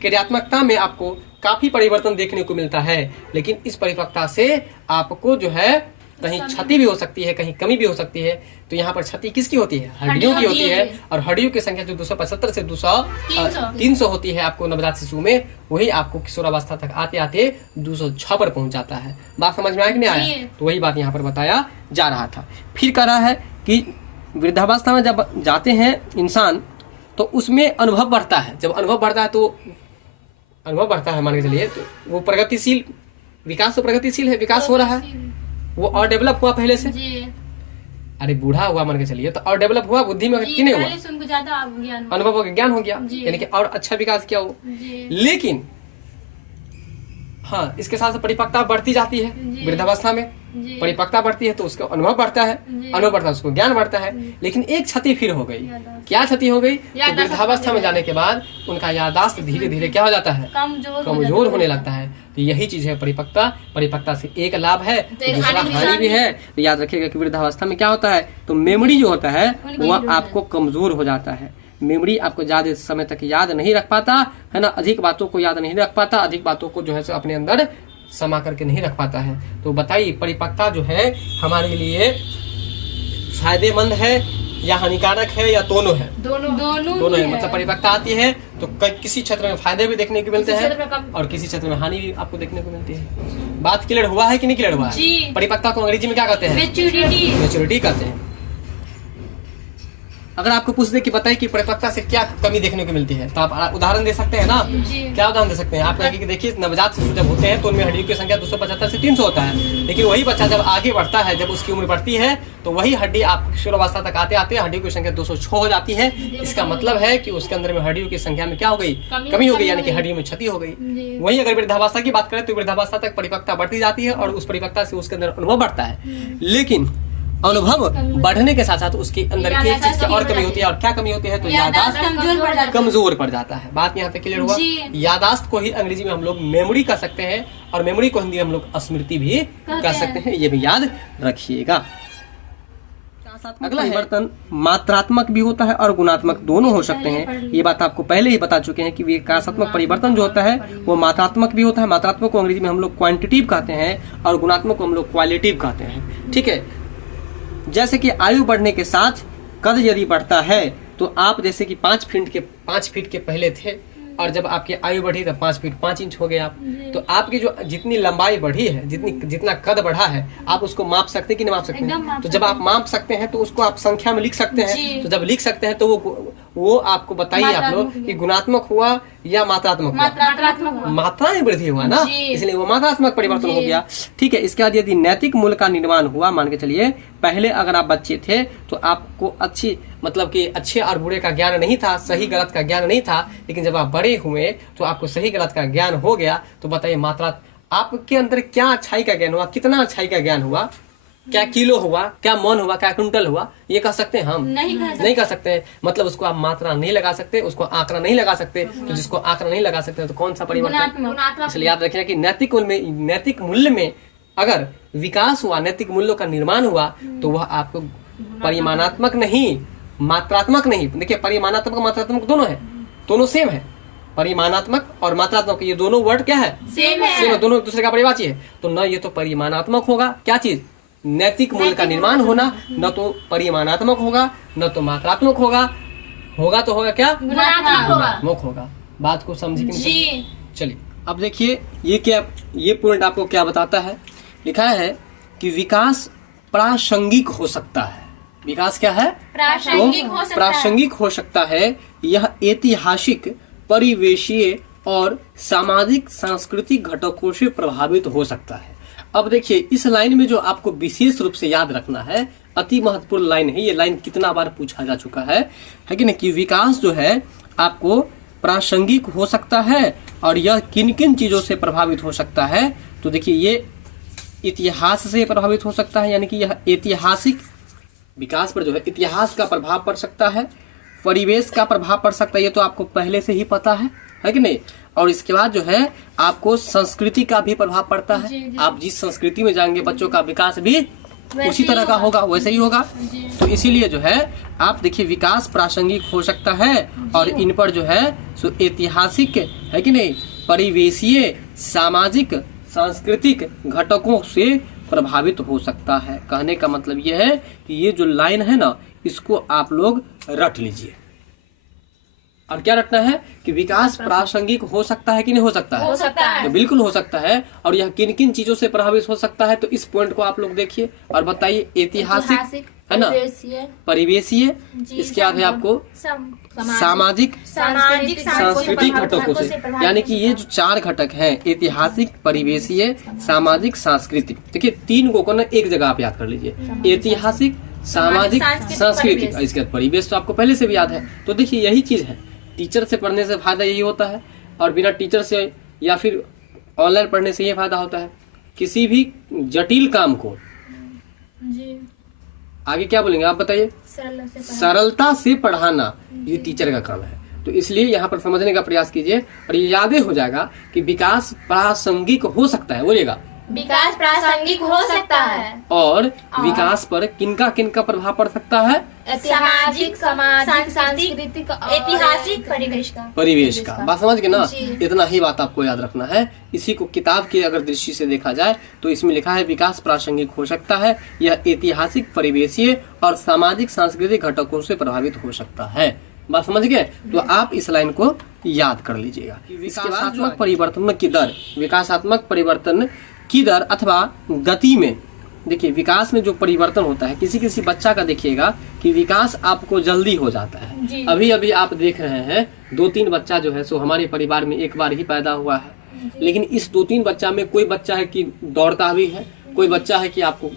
क्रियात्मकता में आपको काफी परिवर्तन देखने को मिलता है, लेकिन इस परिपक्वता से आपको जो है कहीं क्षति भी हो सकती है, कहीं कमी भी हो सकती है। तो यहाँ पर क्षति किसकी होती है? हड्डियों की होती है। और हड्डियों की संख्या जो 275 से 300 होती है आपको नवजात शिशु में, वही आपको किशोरावस्था तक आते आते 206 पर पहुंच जाता है। बात समझ में आया कि नहीं आया? तो वही बात यहाँ पर बताया जा रहा था। फिर कह रहा है कि वृद्धावस्था में जब जाते हैं इंसान तो उसमें अनुभव बढ़ता है। जब अनुभव बढ़ता है तो अनुभव बढ़ता है, मान के चलिए, तो वो प्रगतिशील, विकास तो प्रगतिशील है, विकास हो रहा है, वो और डेवलप हुआ पहले से। अरे बूढ़ा हुआ मान के चलिए तो और डेवलप हुआ, बुद्धि में किने हुआ, अनुभव हो गया, ज्ञान हो गया, यानी कि और अच्छा विकास किया हो। लेकिन हाँ, इसके साथ परिपक्वता बढ़ती जाती है। वृद्धावस्था में परिपक्वता बढ़ती है तो उसका अनुभव बढ़ता है, अनुभव बढ़ता है उसको ज्ञान बढ़ता है। लेकिन एक क्षति फिर हो गई। क्या क्षति हो गई? तो वृद्धावस्था में जाने के बाद उनका याददाश्त धीरे धीरे क्या हो जाता है? कमजोर होने लगता है। तो यही चीज है परिपक्वता। परिपक्वता से एक लाभ है तो दूसरा हानि भी है। तो याद रखिएगा कि वृद्धावस्था में क्या होता है, तो मेमोरी जो होता है वह आपको कमजोर हो जाता है। मेमोरी आपको ज्यादा समय तक याद नहीं रख पाता है ना, अधिक बातों को याद नहीं रख पाता, अधिक बातों को जो है अपने अंदर समा करके नहीं रख पाता है। तो बताइए परिपक्वता जो है हमारे लिए फायदेमंद है या हानिकारक है या दोनों है? दोनों है। मतलब परिपक्वता आती है तो किसी क्षेत्र में फायदे भी देखने को मिलते हैं और किसी क्षेत्र में हानि भी आपको देखने को मिलती है। बात क्लियर हुआ है कि नहीं क्लियर हुआ है? परिपक्वता को अंग्रेजी में क्या कहते हैं? मैच्योरिटी कहते हैं। अगर आपको पूछ दे कि बताइए कि परिपक्वता से क्या कमी देखने को मिलती है, तो आप उदाहरण दे सकते हैं ना? क्या उदाहरण दे सकते हैं? आप कहेंगे कि देखिए नवजात शिशु जब होते हैं तो उनमें हड्डियों की संख्या 275 से 300 होता है। लेकिन वही बच्चा जब आगे बढ़ता है, जब उसकी उम्र बढ़ती है तो वही हड्डी आप किशोरावस्था तक आते आते हड्डियों की संख्या 206 हो जाती है। इसका मतलब है कि उसके अंदर में हड्डियों की संख्या में क्या हो गई? कमी हो गई, यानी कि हड्डियों में क्षति हो गई। वही अगर वृद्धावस्था की बात करें तो वृद्धावस्था तक परिपक्वता बढ़ती जाती है और उस परिपक्वता से उसके अंदर अनुभव बढ़ता है। लेकिन अनुभव बढ़ने के साथ साथ उसके अंदर एक चीज की और कमी होती है। और क्या कमी होती है? तो याददाश्त कमजोर पड़ जाता है। बात यहाँ तक क्लियर हुआ? याददाश्त को ही अंग्रेजी में हम लोग मेमोरी कह सकते हैं और मेमोरी को हिंदी में हम लोग स्मृति भी कह सकते हैं। ये भी याद रखिएगा। अगला परिवर्तन मात्रात्मक भी होता है और गुणात्मक दोनों हो सकते हैं। ये बात आपको पहले ही बता चुके हैं कि विकासात्मक परिवर्तन जो होता है वो मात्रात्मक भी होता है। मात्रात्मक को अंग्रेजी में हम लोग क्वांटिटिव कहते हैं और गुणात्मक को हम लोग क्वालिटिव कहते हैं। ठीक है, जैसे कि आयु बढ़ने के साथ कद यदि बढ़ता है तो आप जैसे कि 5 फीट के पहले थे और जब आपकी आयु बढ़ी तो 5 फीट 5 इंच हो गए आप। तो आपकी जो जितनी लंबाई बढ़ी है, जितना कद बढ़ा है, आप उसको माप सकते हैं कि नहीं माप सकते हैं? तो जब आप माप सकते हैं तो उसको आप संख्या में लिख सकते हैं। तो जब लिख सकते हैं तो वो आपको बताइए आप लोग कि गुणात्मक हुआ या मात्रात्मक हुआ? मात्रा में वृद्धि हुआ ना, इसलिए वो मात्रात्मक परिवर्तन हो गया। ठीक है, इसके बाद यदि नैतिक मूल्य का निर्माण हुआ, मान के चलिए पहले अगर आप बच्चे थे तो आपको अच्छे और बुरे का ज्ञान नहीं था, सही गलत का ज्ञान नहीं था। लेकिन जब आप बड़े हुए तो आपको सही गलत का ज्ञान हो गया। तो बताइए मात्रा आपके अंदर क्या अच्छाई का ज्ञान हुआ, कितना अच्छाई का ज्ञान हुआ, क्या किलो हुआ, क्या मन हुआ, क्या कुंटल हुआ? ये कह सकते हैं हम? नहीं कह सकते। मतलब उसको आप मात्रा नहीं लगा सकते, उसको आंकड़ा नहीं लगा सकते। तो जिसको आंकड़ा नहीं लगा सकते तो कौन सा परिवर्तन? इसलिए याद रखिए कि नैतिक मूल्य में अगर विकास हुआ, नैतिक मूल्यों का निर्माण हुआ तो वह आपको परिमाणात्मक नहीं, मात्रात्मक नहीं। देखिए परिमाणात्मक मात्रात्मक दोनों है, दोनों सेम है। परिमाणात्मक और मात्रात्मक ये दोनों वर्ड क्या है? सेम है, दोनों दूसरे का परिवाची है। तो न ये तो परिमाणात्मक होगा, क्या चीज? नैतिक मूल्य का निर्माण होना, न तो परिमाणात्मक होगा न तो मात्रात्मक होगा तो होगा क्या? गुणात्मक होगा। बात को समझी कि नहीं? चलिए अब देखिए ये पॉइंट आपको क्या बताता है। लिखा है कि विकास प्रासंगिक हो सकता है। विकास क्या है? प्रासंगिक हो सकता है। यह ऐतिहासिक, परिवेशीय और सामाजिक सांस्कृतिक घटकों से प्रभावित हो सकता है। अब देखिए इस लाइन में जो आपको विशेष रूप से याद रखना है, अति महत्वपूर्ण लाइन है। ये लाइन कितना बार पूछा जा चुका है कि नहीं, कि विकास जो है आपको प्रासंगिक हो सकता है और यह किन किन चीजों से प्रभावित हो सकता है। तो देखिए ये इतिहास से प्रभावित हो सकता है, यानी कि यह ऐतिहासिक विकास पर जो है इतिहास का प्रभाव पड़ सकता है, परिवेश का प्रभाव पड़ सकता है, ये तो आपको पहले से ही पता है कि नहीं। और इसके बाद जो है आपको संस्कृति का भी प्रभाव पड़ता है। आप जिस संस्कृति में जाएंगे बच्चों का विकास भी उसी तरह का होगा, वैसे ही होगा। तो इसीलिए जो है आप देखिए विकास प्रासंगिक हो सकता है और इन पर जो है सो ऐतिहासिक है कि नहीं, परिवेशीय, सामाजिक, सांस्कृतिक घटकों से प्रभावित हो सकता है। कहने का मतलब ये है कि ये जो लाइन है ना, इसको आप लोग रट लीजिए। और क्या रटना है कि विकास प्रासंगिक हो सकता है कि नहीं हो सकता है? हो सकता है। तो बिल्कुल हो सकता है। और यह किन किन चीजों से प्रभावित हो सकता है, तो इस पॉइंट को आप लोग देखिए और बताइए। ऐतिहासिक है ना, परिवेशीय, इसके बाद है आपको सामाजिक, सांस्कृतिक घटकों से। यानी कि ये जो 4 घटक हैं, ऐतिहासिक, परिवेशीय, सामाजिक, सांस्कृतिक। देखिए 3 को ना एक जगह आप याद कर लीजिए, ऐतिहासिक, सामाजिक, सांस्कृतिक। इसके बाद परिवेश तो आपको पहले से भी याद है। तो देखिए यही चीज है, टीचर से पढ़ने से फायदा यही होता है, और बिना टीचर से या फिर ऑनलाइन पढ़ने से ये फायदा होता है। किसी भी जटिल काम को आगे क्या बोलेंगे आप बताइए? सरलता से पढ़ाना ये टीचर का काम है। तो इसलिए यहाँ पर समझने का प्रयास कीजिए और ये यादें हो जाएगा कि विकास प्रासंगिक हो सकता है। बोलिएगा, विकास प्रासंगिक हो सकता है। और विकास पर किनका किनका प्रभाव पड़ सकता है? सामाजिक, सांस्कृतिक, ऐतिहासिक, परिवेश का। बात समझ गए ना? इतना ही बात आपको याद रखना है। इसी को किताब के अगर दृष्टि से देखा जाए तो इसमें लिखा है विकास प्रासंगिक हो सकता है, यह ऐतिहासिक, परिवेशीय और सामाजिक सांस्कृतिक घटकों से प्रभावित हो सकता है। बात समझ गए? तो आप इस लाइन को याद कर लीजिएगा। विकासात्मक परिवर्तन की दर, विकासात्मक परिवर्तन की दर अथवा गति में, देखिए विकास में जो परिवर्तन होता है, किसी किसी बच्चा का देखिएगा कि विकास आपको जल्दी हो जाता है। अभी अभी आप देख रहे हैं 2-3 बच्चा जो है सो हमारे परिवार में एक बार ही पैदा हुआ है, लेकिन इस 2-3 बच्चा में कोई बच्चा है कि दौड़ता भी है, कोई बच्चा है कि आपको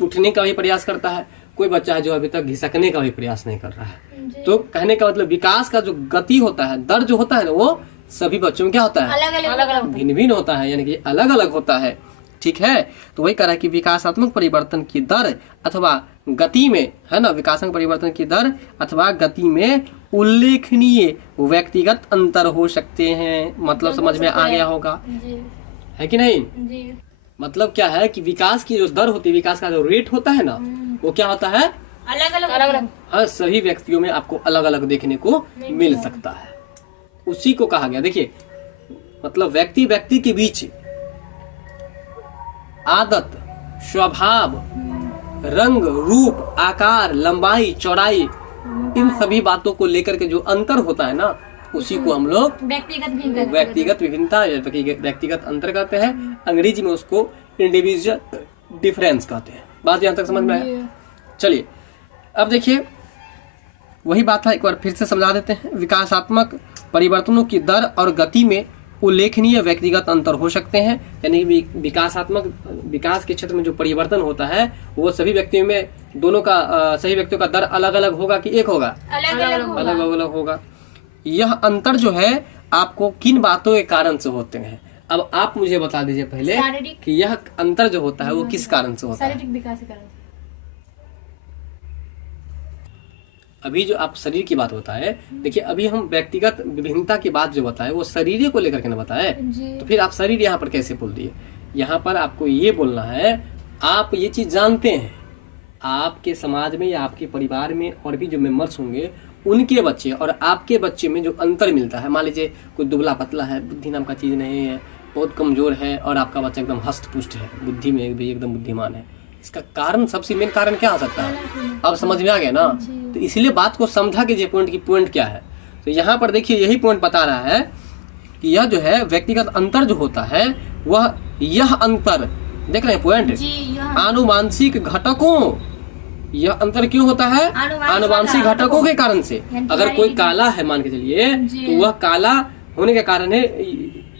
उठने का भी प्रयास करता है, कोई बच्चा है जो अभी तक घिसकने का भी प्रयास नहीं कर रहा है। तो कहने का मतलब विकास का जो गति होता है, दर जो होता है ना, वो सभी बच्चों में क्या होता है? अलग भिन्न भिन्न होता है, यानी कि अलग अलग होता है। ठीक है, तो वही कह रहा है कि विकासात्मक परिवर्तन की दर अथवा गति में, है ना, विकासात्मक परिवर्तन की दर अथवा गति में उल्लेखनीय व्यक्तिगत अंतर हो सकते हैं। मतलब समझ में आ गया होगा, है कि नहीं? मतलब क्या है कि विकास की जो दर होती है, विकास का जो रेट होता है ना, वो क्या होता है? अलग। हाँ, सभी व्यक्तियों में आपको अलग अलग देखने को मिल सकता है। उसी को कहा गया, देखिए मतलब व्यक्ति व्यक्ति के बीच आदत, स्वभाव, रंग, रूप, आकार, लंबाई, चौड़ाई, इन सभी बातों को लेकर के जो अंतर होता है ना, उसी को हम लोग व्यक्तिगत विभिन्नता या व्यक्तिगत अंतर कहते हैं। अंग्रेजी में उसको इंडिविजुअल डिफरेंस कहते हैं। बात यहाँ तक समझ में आया? चलिए अब देखिए वही बात है, एक बार फिर से समझा देते हैं। विकासात्मक परिवर्तनों की दर और गति में उल्लेखनीय व्यक्तिगत अंतर हो सकते हैं। यानी विकास के क्षेत्र में जो परिवर्तन होता है वो सभी व्यक्तियों में, दोनों का सही व्यक्तियों का दर अलग अलग होगा कि एक होगा? अलग अलग होगा। यह अंतर जो है आपको किन बातों के कारण से होते हैं? अब आप मुझे बता दीजिए पहले कि यह अंतर जो होता है वो किस कारण से होता है? शारीरिक विकास के कारण। अभी जो आप शरीर की बात बताए, देखिए अभी हम व्यक्तिगत विभिन्नता की बात जो बताए वो शरीर को लेकर के ना बताए, तो फिर आप शरीर यहाँ पर कैसे बोल दिए? यहाँ पर आपको ये बोलना है, आप ये चीज जानते हैं आपके समाज में या आपके परिवार में और भी जो मेंबर्स होंगे उनके बच्चे और आपके बच्चे में जो अंतर मिलता है। मान लीजिए कोई दुबला पतला है, बुद्धि नाम का चीज नहीं है, बहुत कमजोर है, और आपका बच्चा एकदम हष्ट पुष्ट है, बुद्धि में भी एकदम बुद्धिमान है। इसका कारण, सबसे मेन कारण क्या हो सकता है? अब समझ में आ गया ना? तो इसलिए बात को समझा कीजिए पॉइंट की पॉइंट क्या है। तो यहाँ पर देखिए यही पॉइंट बता रहा है कि यह जो है व्यक्तिगत अंतर जो होता है वह, यह अंतर देख रहे हैं पॉइंट, आनुवांशिक घटकों, यह अंतर क्यों होता है? आनुवांशिक घटकों के कारण से। अगर कोई काला है मान के चलिए, तो वह काला होने के कारण है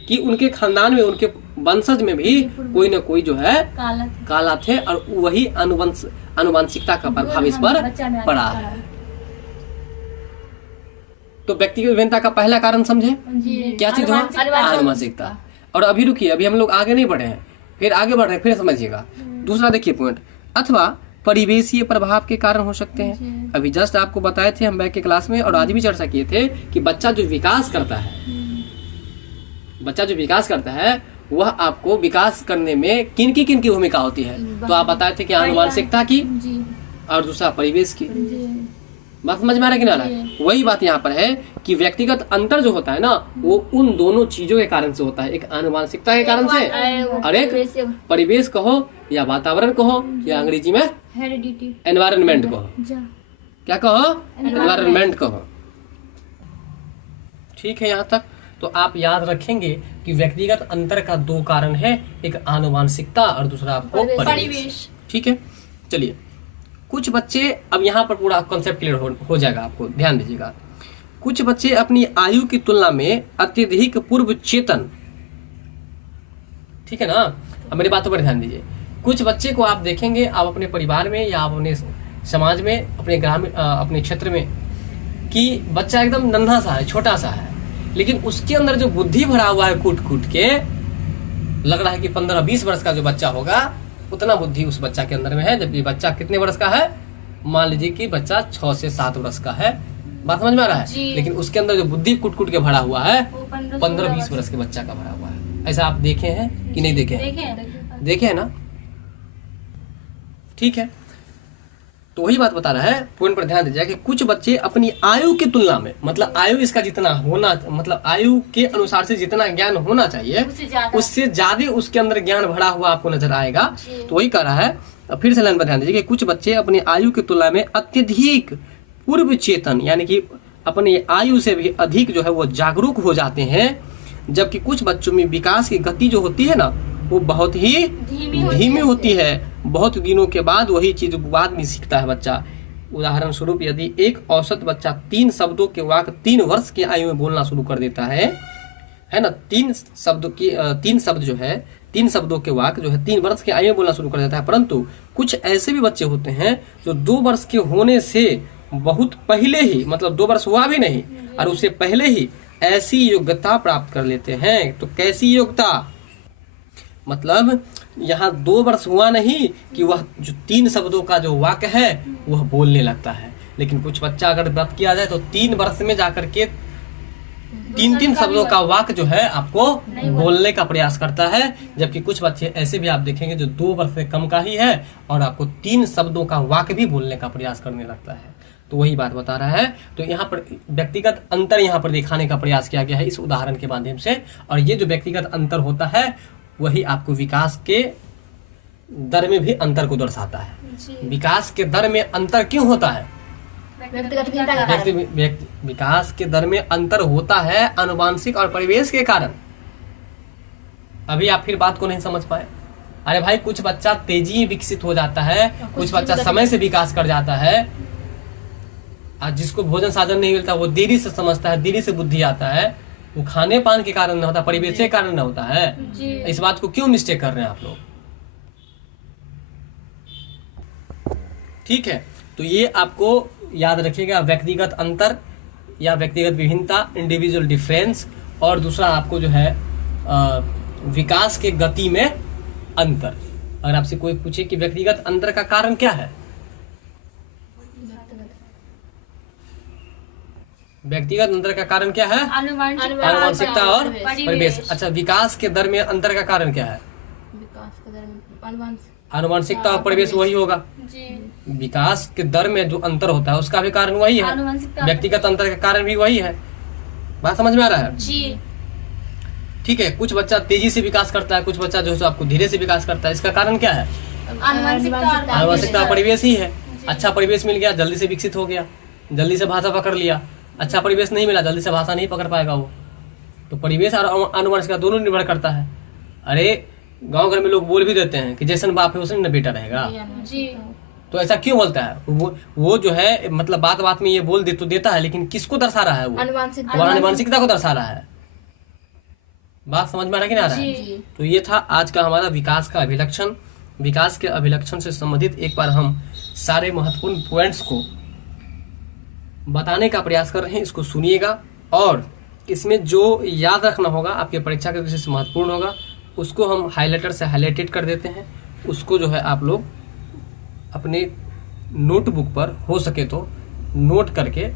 कि उनके खानदान में, उनके वंशज में भी कोई न कोई जो है काला थे, और वही आनुवंशिकता का प्रभाव इस पर पड़ा है। तो व्यक्तिगत विभिन्नता का पहला कारण समझे क्या चीज हुआ? आनुवंशिकता। और अभी रुकिए, अभी हम लोग आगे नहीं बढ़े हैं, फिर आगे बढ़ रहे हैं, फिर समझिएगा। दूसरा देखिए पॉइंट, अथवा परिवेशीय प्रभाव के कारण हो सकते हैं। अभी जस्ट आपको बताए थे हम बैक के क्लास में, और आज भी चर्चा किए थे कि बच्चा जो विकास करता है, बच्चा जो विकास करता है वह आपको विकास करने में किन की भूमिका होती है? तो आप बताए थे कि आनुवंशिकता की, और दूसरा परिवेश की। बात समझ में आ रहा है कि ना आ रहा है? वही बात यहाँ पर है कि व्यक्तिगत अंतर जो होता है ना, वो उन दोनों चीजों के कारण से होता है, एक आनुवांशिकता के कारण से और एक परिवेश कहो या वातावरण कहो या अंग्रेजी में हेरिडिटी, एनवायरनमेंट कहो। क्या कहो? एनवायरनमेंट कहो। ठीक है यहाँ तक? तो आप याद रखेंगे कि व्यक्तिगत अंतर का दो कारण है, एक आनुवांशिकता और दूसरा आपको परिवेश। ठीक है, चलिए कुछ बच्चे, अब यहाँ पर पूरा कॉन्सेप्ट क्लियर हो जाएगा, आपको ध्यान दीजिएगा। कुछ बच्चे अपनी आयु की तुलना में अत्यधिक पूर्व चेतन, ठीक है ना? अब मेरी बातों पर ध्यान दीजिए। कुछ बच्चे को आप देखेंगे, आप अपने परिवार में या आप अपने समाज में, अपने ग्रामीण अपने क्षेत्र में, कि बच्चा एकदम नन्हा सा है, छोटा सा है, लेकिन उसके अंदर जो बुद्धि भरा हुआ है कूट कूट के, लग रहा है कि 15-20 वर्ष का जो बच्चा होगा उतना बुद्धि उस बच्चा के अंदर में है, जबकि बच्चा कितने वर्ष का है? मान लीजिए कि बच्चा 6 से 7 वर्ष का है। बात समझ में आ रहा है? लेकिन उसके अंदर जो बुद्धि कूट कूट के भरा हुआ है 15-20 वर्ष के बच्चा का भरा हुआ है। ऐसा आप देखे हैं कि नहीं देखे हैं? देखे है ना? ठीक है, तो वही बात बता रहा है, पॉइंट पर ध्यान दीजिए कि कुछ बच्चे अपनी आयु की तुलना में, मतलब आयु इसका जितना होना, मतलब आयु के अनुसार से जितना ज्ञान होना चाहिए उससे ज्यादा उसके अंदर ज्ञान भरा हुआ आपको नजर आएगा। तो वही कह रहा है, फिर से लाइन पर ध्यान दीजिए कि कुछ बच्चे अपनी आयु की तुलना में अत्यधिक पूर्व चेतन, यानी कि अपनी आयु से भी अधिक जो है वो जागरूक हो जाते हैं, जबकि कुछ बच्चों में विकास की गति जो होती है ना, वो बहुत ही धीमी होती है। बहुत दिनों के बाद वही चीज बाद में सीखता है बच्चा। उदाहरण स्वरूप, यदि एक औसत बच्चा 3 शब्दों के वाक्य 3 वर्ष की आयु में बोलना शुरू कर देता है ना, 3 शब्दों के वाक्य जो है 3 वर्ष की आयु में बोलना शुरू कर देता है। परंतु कुछ ऐसे भी बच्चे होते हैं जो 2 वर्ष के होने से बहुत पहले ही, मतलब 2 वर्ष हुआ भी नहीं और उससे पहले ही ऐसी योग्यता प्राप्त कर लेते हैं। तो कैसी योग्यता? मतलब यहाँ 2 वर्ष हुआ नहीं कि वह जो 3 शब्दों का जो वाक्य है वह बोलने लगता है, लेकिन कुछ बच्चा अगर बात किया जाए तो 3 वर्ष में जाकर के 3 शब्दों का वाक्य जो है आपको बोलने का प्रयास करता है, जबकि कुछ बच्चे ऐसे भी आप देखेंगे जो 2 वर्ष से कम का ही है और आपको 3 शब्दों का वाक्य भी बोलने का प्रयास करने लगता है। तो वही बात बता रहा है। तो यहाँ पर व्यक्तिगत अंतर यहाँ पर दिखाने का प्रयास किया गया है इस उदाहरण के माध्यम से, और ये जो व्यक्तिगत अंतर होता है वही आपको विकास के दर में भी अंतर को दर्शाता है। विकास के दर में अंतर क्यों होता है? विकास के दर में अंतर होता है आनुवांशिक और परिवेश के कारण। अभी आप फिर बात को नहीं समझ पाए। अरे भाई, कुछ बच्चा तेजी विकसित हो जाता है, कुछ बच्चा समय से विकास कर जाता है, और जिसको भोजन साधन नहीं मिलता वो देरी से समझता है, देरी से बुद्धि आता है। वो खाने पान के कारण न होता, परिवेश के कारण न होता है। इस बात को क्यों मिस्टेक कर रहे हैं आप लोग? ठीक है, तो ये आपको याद रखिएगा, व्यक्तिगत अंतर या व्यक्तिगत विभिन्नता, इंडिविजुअल डिफरेंस, और दूसरा आपको जो है विकास के गति में अंतर। अगर आपसे कोई पूछे कि व्यक्तिगत अंतर का कारण क्या है, व्यक्तिगत अंतर का कारण क्या है? आनुवांशिकता और परिवेश। अच्छा, विकास के दर में अंतर का कारण क्या है? विकास के दर में आनुवांशिकता और परिवेश वही होगा। विकास के दर में जो अंतर होता है उसका भी कारण वही है, व्यक्तिगत अंतर का कारण भी वही है। बात समझ में आ रहा है? जी। ठीक है, कुछ बच्चा तेजी से विकास करता है, कुछ बच्चा जो है आपको धीरे से विकास करता है। इसका कारण क्या है? आनुवांशिकता और परिवेश ही है। अच्छा परिवेश मिल गया, जल्दी से विकसित हो गया, जल्दी से भाषा पकड़ लिया। अच्छा परिवेश नहीं मिला, जल्दी से भाषा नहीं पकड़ पाएगा वो। तो परिवेश और आनुवंशिकता दोनों निर्भर करता है। अरे गांव घर में लोग बोल भी देते हैं कि जैसन बाप है वैसन न बेटा रहेगा। जी। तो ऐसा क्यों बोलता है? वो जो है मतलब बात बात में ये बोल दे तो देता है, लेकिन किसको दर्शा रहा है? वो आनुवंशिकता को दर्शा रहा है। बात समझ में आ रहा है कि नहीं आ रहा है? तो ये था आज का हमारा विकास का अभिलक्षण। विकास के अभिलक्षण से संबंधित एक बार हम सारे महत्वपूर्ण पॉइंट्स को बताने का प्रयास कर रहे हैं, इसको सुनिएगा, और इसमें जो याद रखना होगा आपके परीक्षा के दृष्टि से महत्वपूर्ण होगा उसको हम हाईलाइटर से हाईलाइटेड कर देते हैं। उसको जो है आप लोग अपने नोटबुक पर हो सके तो नोट करके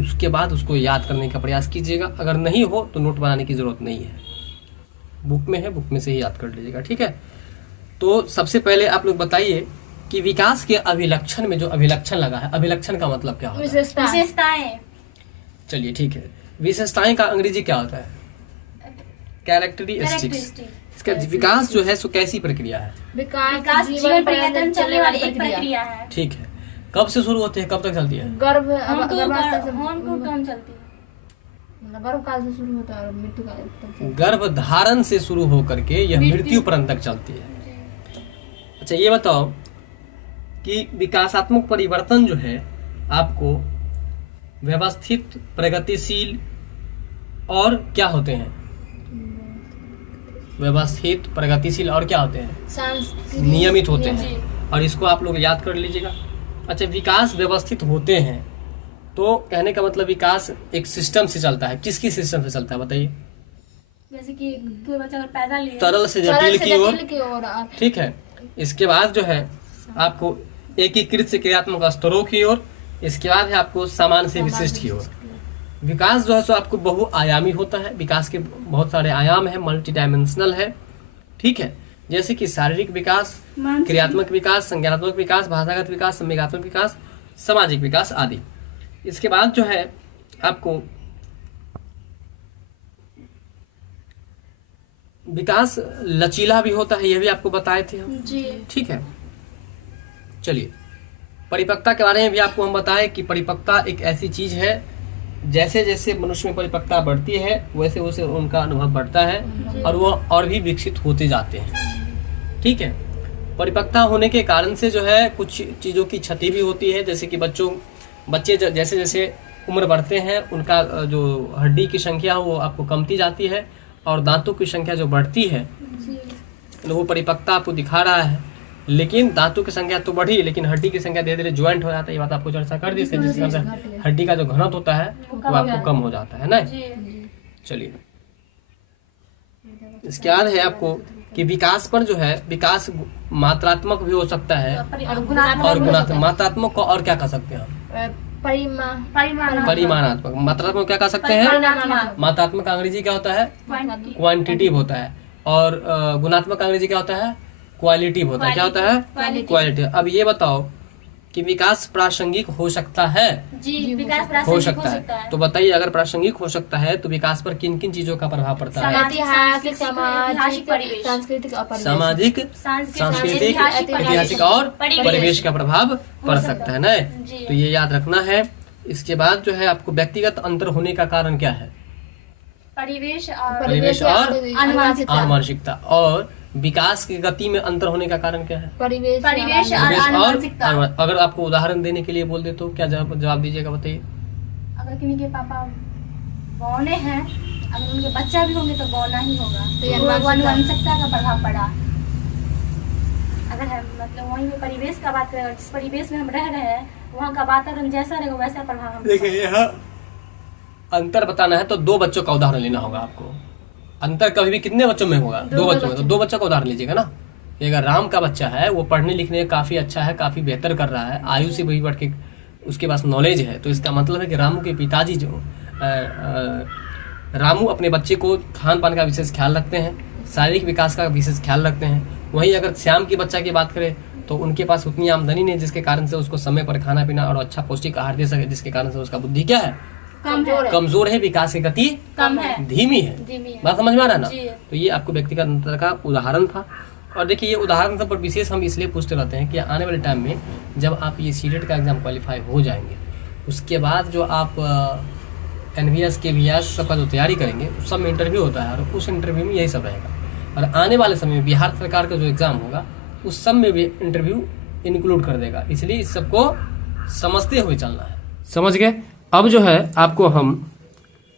उसके बाद उसको याद करने का प्रयास कीजिएगा। अगर नहीं हो तो नोट बनाने की ज़रूरत नहीं है, बुक में है, बुक में से ही याद कर लीजिएगा। ठीक है, तो सबसे पहले आप लोग बताइए कि विकास के अभिलक्षण में जो अभिलक्षण लगा है, अभिलक्षण का मतलब क्या होता है? विशेषताएं। चलिए ठीक है, विशेषताएं का अंग्रेजी क्या होता है? कैरेक्टरिस्टिक्स। इसका विकास जो है सो कैसी प्रक्रिया है? विकास जीवन पर्यंत चलने वाली एक प्रक्रिया है। ठीक है, कब से शुरू होती है, कब तक चलती है? गर्भकाल चलती है, गर्भकाल से शुरू होता है और मृत्यु काल तक। गर्भ धारण से शुरू होकर के यह मृत्यु पर्यंत तक चलती है। अच्छा ये बताओ कि विकासात्मक परिवर्तन जो है आपको व्यवस्थित, प्रगतिशील और क्या होते हैं? व्यवस्थित, प्रगतिशील और क्या होते हैं? नियमित होते हैं। और इसको आप लोग याद कर लीजिएगा। अच्छा, विकास व्यवस्थित होते हैं तो कहने का मतलब विकास एक सिस्टम से चलता है। किसकी सिस्टम से चलता है बताइए? जैसे कि कोई बच्चा अगर पैदा लिया, तरल से जटिल की ओर। और ठीक है, इसके बाद जो है आपको एकीकृत से क्रियात्मक स्तरों की ओर, इसके बाद है आपको समान से विशिष्ट की ओर। विकास जो है सो आपको बहुआयामी होता है। विकास के बहुत सारे आयाम है, मल्टी डायमेंशनल है। ठीक है, जैसे कि शारीरिक विकास, क्रियात्मक विकास, संज्ञानात्मक विकास, भाषागत विकास, संवेगात्मक विकास, सामाजिक विकास आदि। इसके बाद जो है आपको विकास लचीला भी होता है, यह भी आपको बताए थे हम। जी। ठीक है, चलिए परिपक्वता के बारे में भी आपको हम बताएं कि परिपक्वता एक ऐसी चीज है, जैसे जैसे मनुष्य में परिपक्वता बढ़ती है वैसे वैसे उनका अनुभव बढ़ता है और वो और भी विकसित होते जाते हैं। ठीक है, परिपक्वता होने के कारण से जो है कुछ चीजों की क्षति भी होती है। जैसे कि बच्चे जैसे जैसे उम्र बढ़ते हैं उनका जो हड्डी की संख्या वो आपको कमती जाती है और दांतों की संख्या जो बढ़ती है वो परिपक्वता आपको दिखा रहा है। लेकिन दांतों की संख्या तो बढ़ी लेकिन हड्डी की संख्या धीरे धीरे ज्वाइंट हो जाता है। ये बात आपको चर्चा कर दी, जिसके अंदर हड्डी का जो घनत्व होता है वो आपको कम हो जाता है ना। चलिए इसके बाद है आपको कि विकास पर जो है, विकास मात्रात्मक भी हो सकता है और गुणात्मक। मात्रात्मक को और क्या कह सकते हैं हम? परिमाणात्मक। मात्रात्मक क्या कह सकते हैं? मात्रात्मक का अंग्रेजी क्या होता है? क्वांटिटिव होता है। और गुणात्मक का अंग्रेजी क्या होता है? क्वालिटिव होता है। क्या होता है? क्वालिटी। अब ये बताओ कि विकास प्रासंगिक हो सकता है? जी, विकास हो प्रासंगिक सकता है। तो बताइए, अगर प्रासंगिक हो सकता है तो विकास पर किन किन चीजों का प्रभाव पड़ता है? ऐतिहासिक, सामाजिक, सांस्कृतिक और परिवेश। सामाजिक, सांस्कृतिक, ऐतिहासिक और परिवेश का प्रभाव पड़ सकता है ना। तो ये याद रखना है। इसके बाद जो है आपको व्यक्तिगत अंतर होने का कारण क्या है? परिवेश और आनुवंशिकता। और विकास की गति में अंतर होने का कारण क्या है? परिवेश और आनुवंशिकता। अगर आपको उदाहरण देने के लिए बोल दे तो क्या जवाब दीजिएगा बताइए? अगर किन्हीं के पापा बौने हैं, अगर उनके बच्चा भी होंगे तो बौना ही होगा, तो आनुवंशिकता का प्रभाव पड़ा। अगर है मतलब वहीं पे परिवेश का बात करें, जिस परिवेश में हम रह रहे हैं वहाँ का वातावरण जैसा रहेगा वैसा प्रभाव हम। देखिए यहाँ अंतर बताना है तो 2 बच्चों का उदाहरण लेना होगा आपको। अंतर कभी भी कितने बच्चों में होगा? 2 बच्चों में। तो 2 बच्चों का उदाहरण लीजिएगा ना। कि अगर राम का बच्चा है वो पढ़ने लिखने में काफी अच्छा है, काफी बेहतर कर रहा है, आयु से भी बढ़ के उसके पास नॉलेज है, तो इसका मतलब है कि रामू के पिताजी जो रामू अपने बच्चे को खान पान का विशेष ख्याल रखते हैं, शारीरिक विकास का विशेष ख्याल रखते हैं। वहीं अगर श्याम की बच्चा की बात करें तो उनके पास उतनी आमदनी नहीं जिसके कारण से उसको समय पर खाना पीना और अच्छा पौष्टिक आहार दे सके, जिसके कारण से उसका बुद्धि क्या है? कमजोर है, विकास की गति कम है, धीमी है। बात समझ में आ रहा है ना? तो ये आपको व्यक्तिगत अंतर का उदाहरण था। और देखिए ये उदाहरण सब पर विशेष हम इसलिए पूछते रहते हैं कि आने वाले टाइम में जब आप ये सीटेट का एग्जाम क्वालिफाई हो जाएंगे उसके बाद जो आप NVS KVS सबका जो तैयारी करेंगे उस सब में इंटरव्यू होता है और उस इंटरव्यू में यही सब रहेगा। और आने वाले समय में बिहार सरकार का जो एग्जाम होगा उस सब में भी इंटरव्यू इंक्लूड कर देगा। इसलिए इस सबको समझते हुए चलना है। समझ गए? अब जो है आपको हम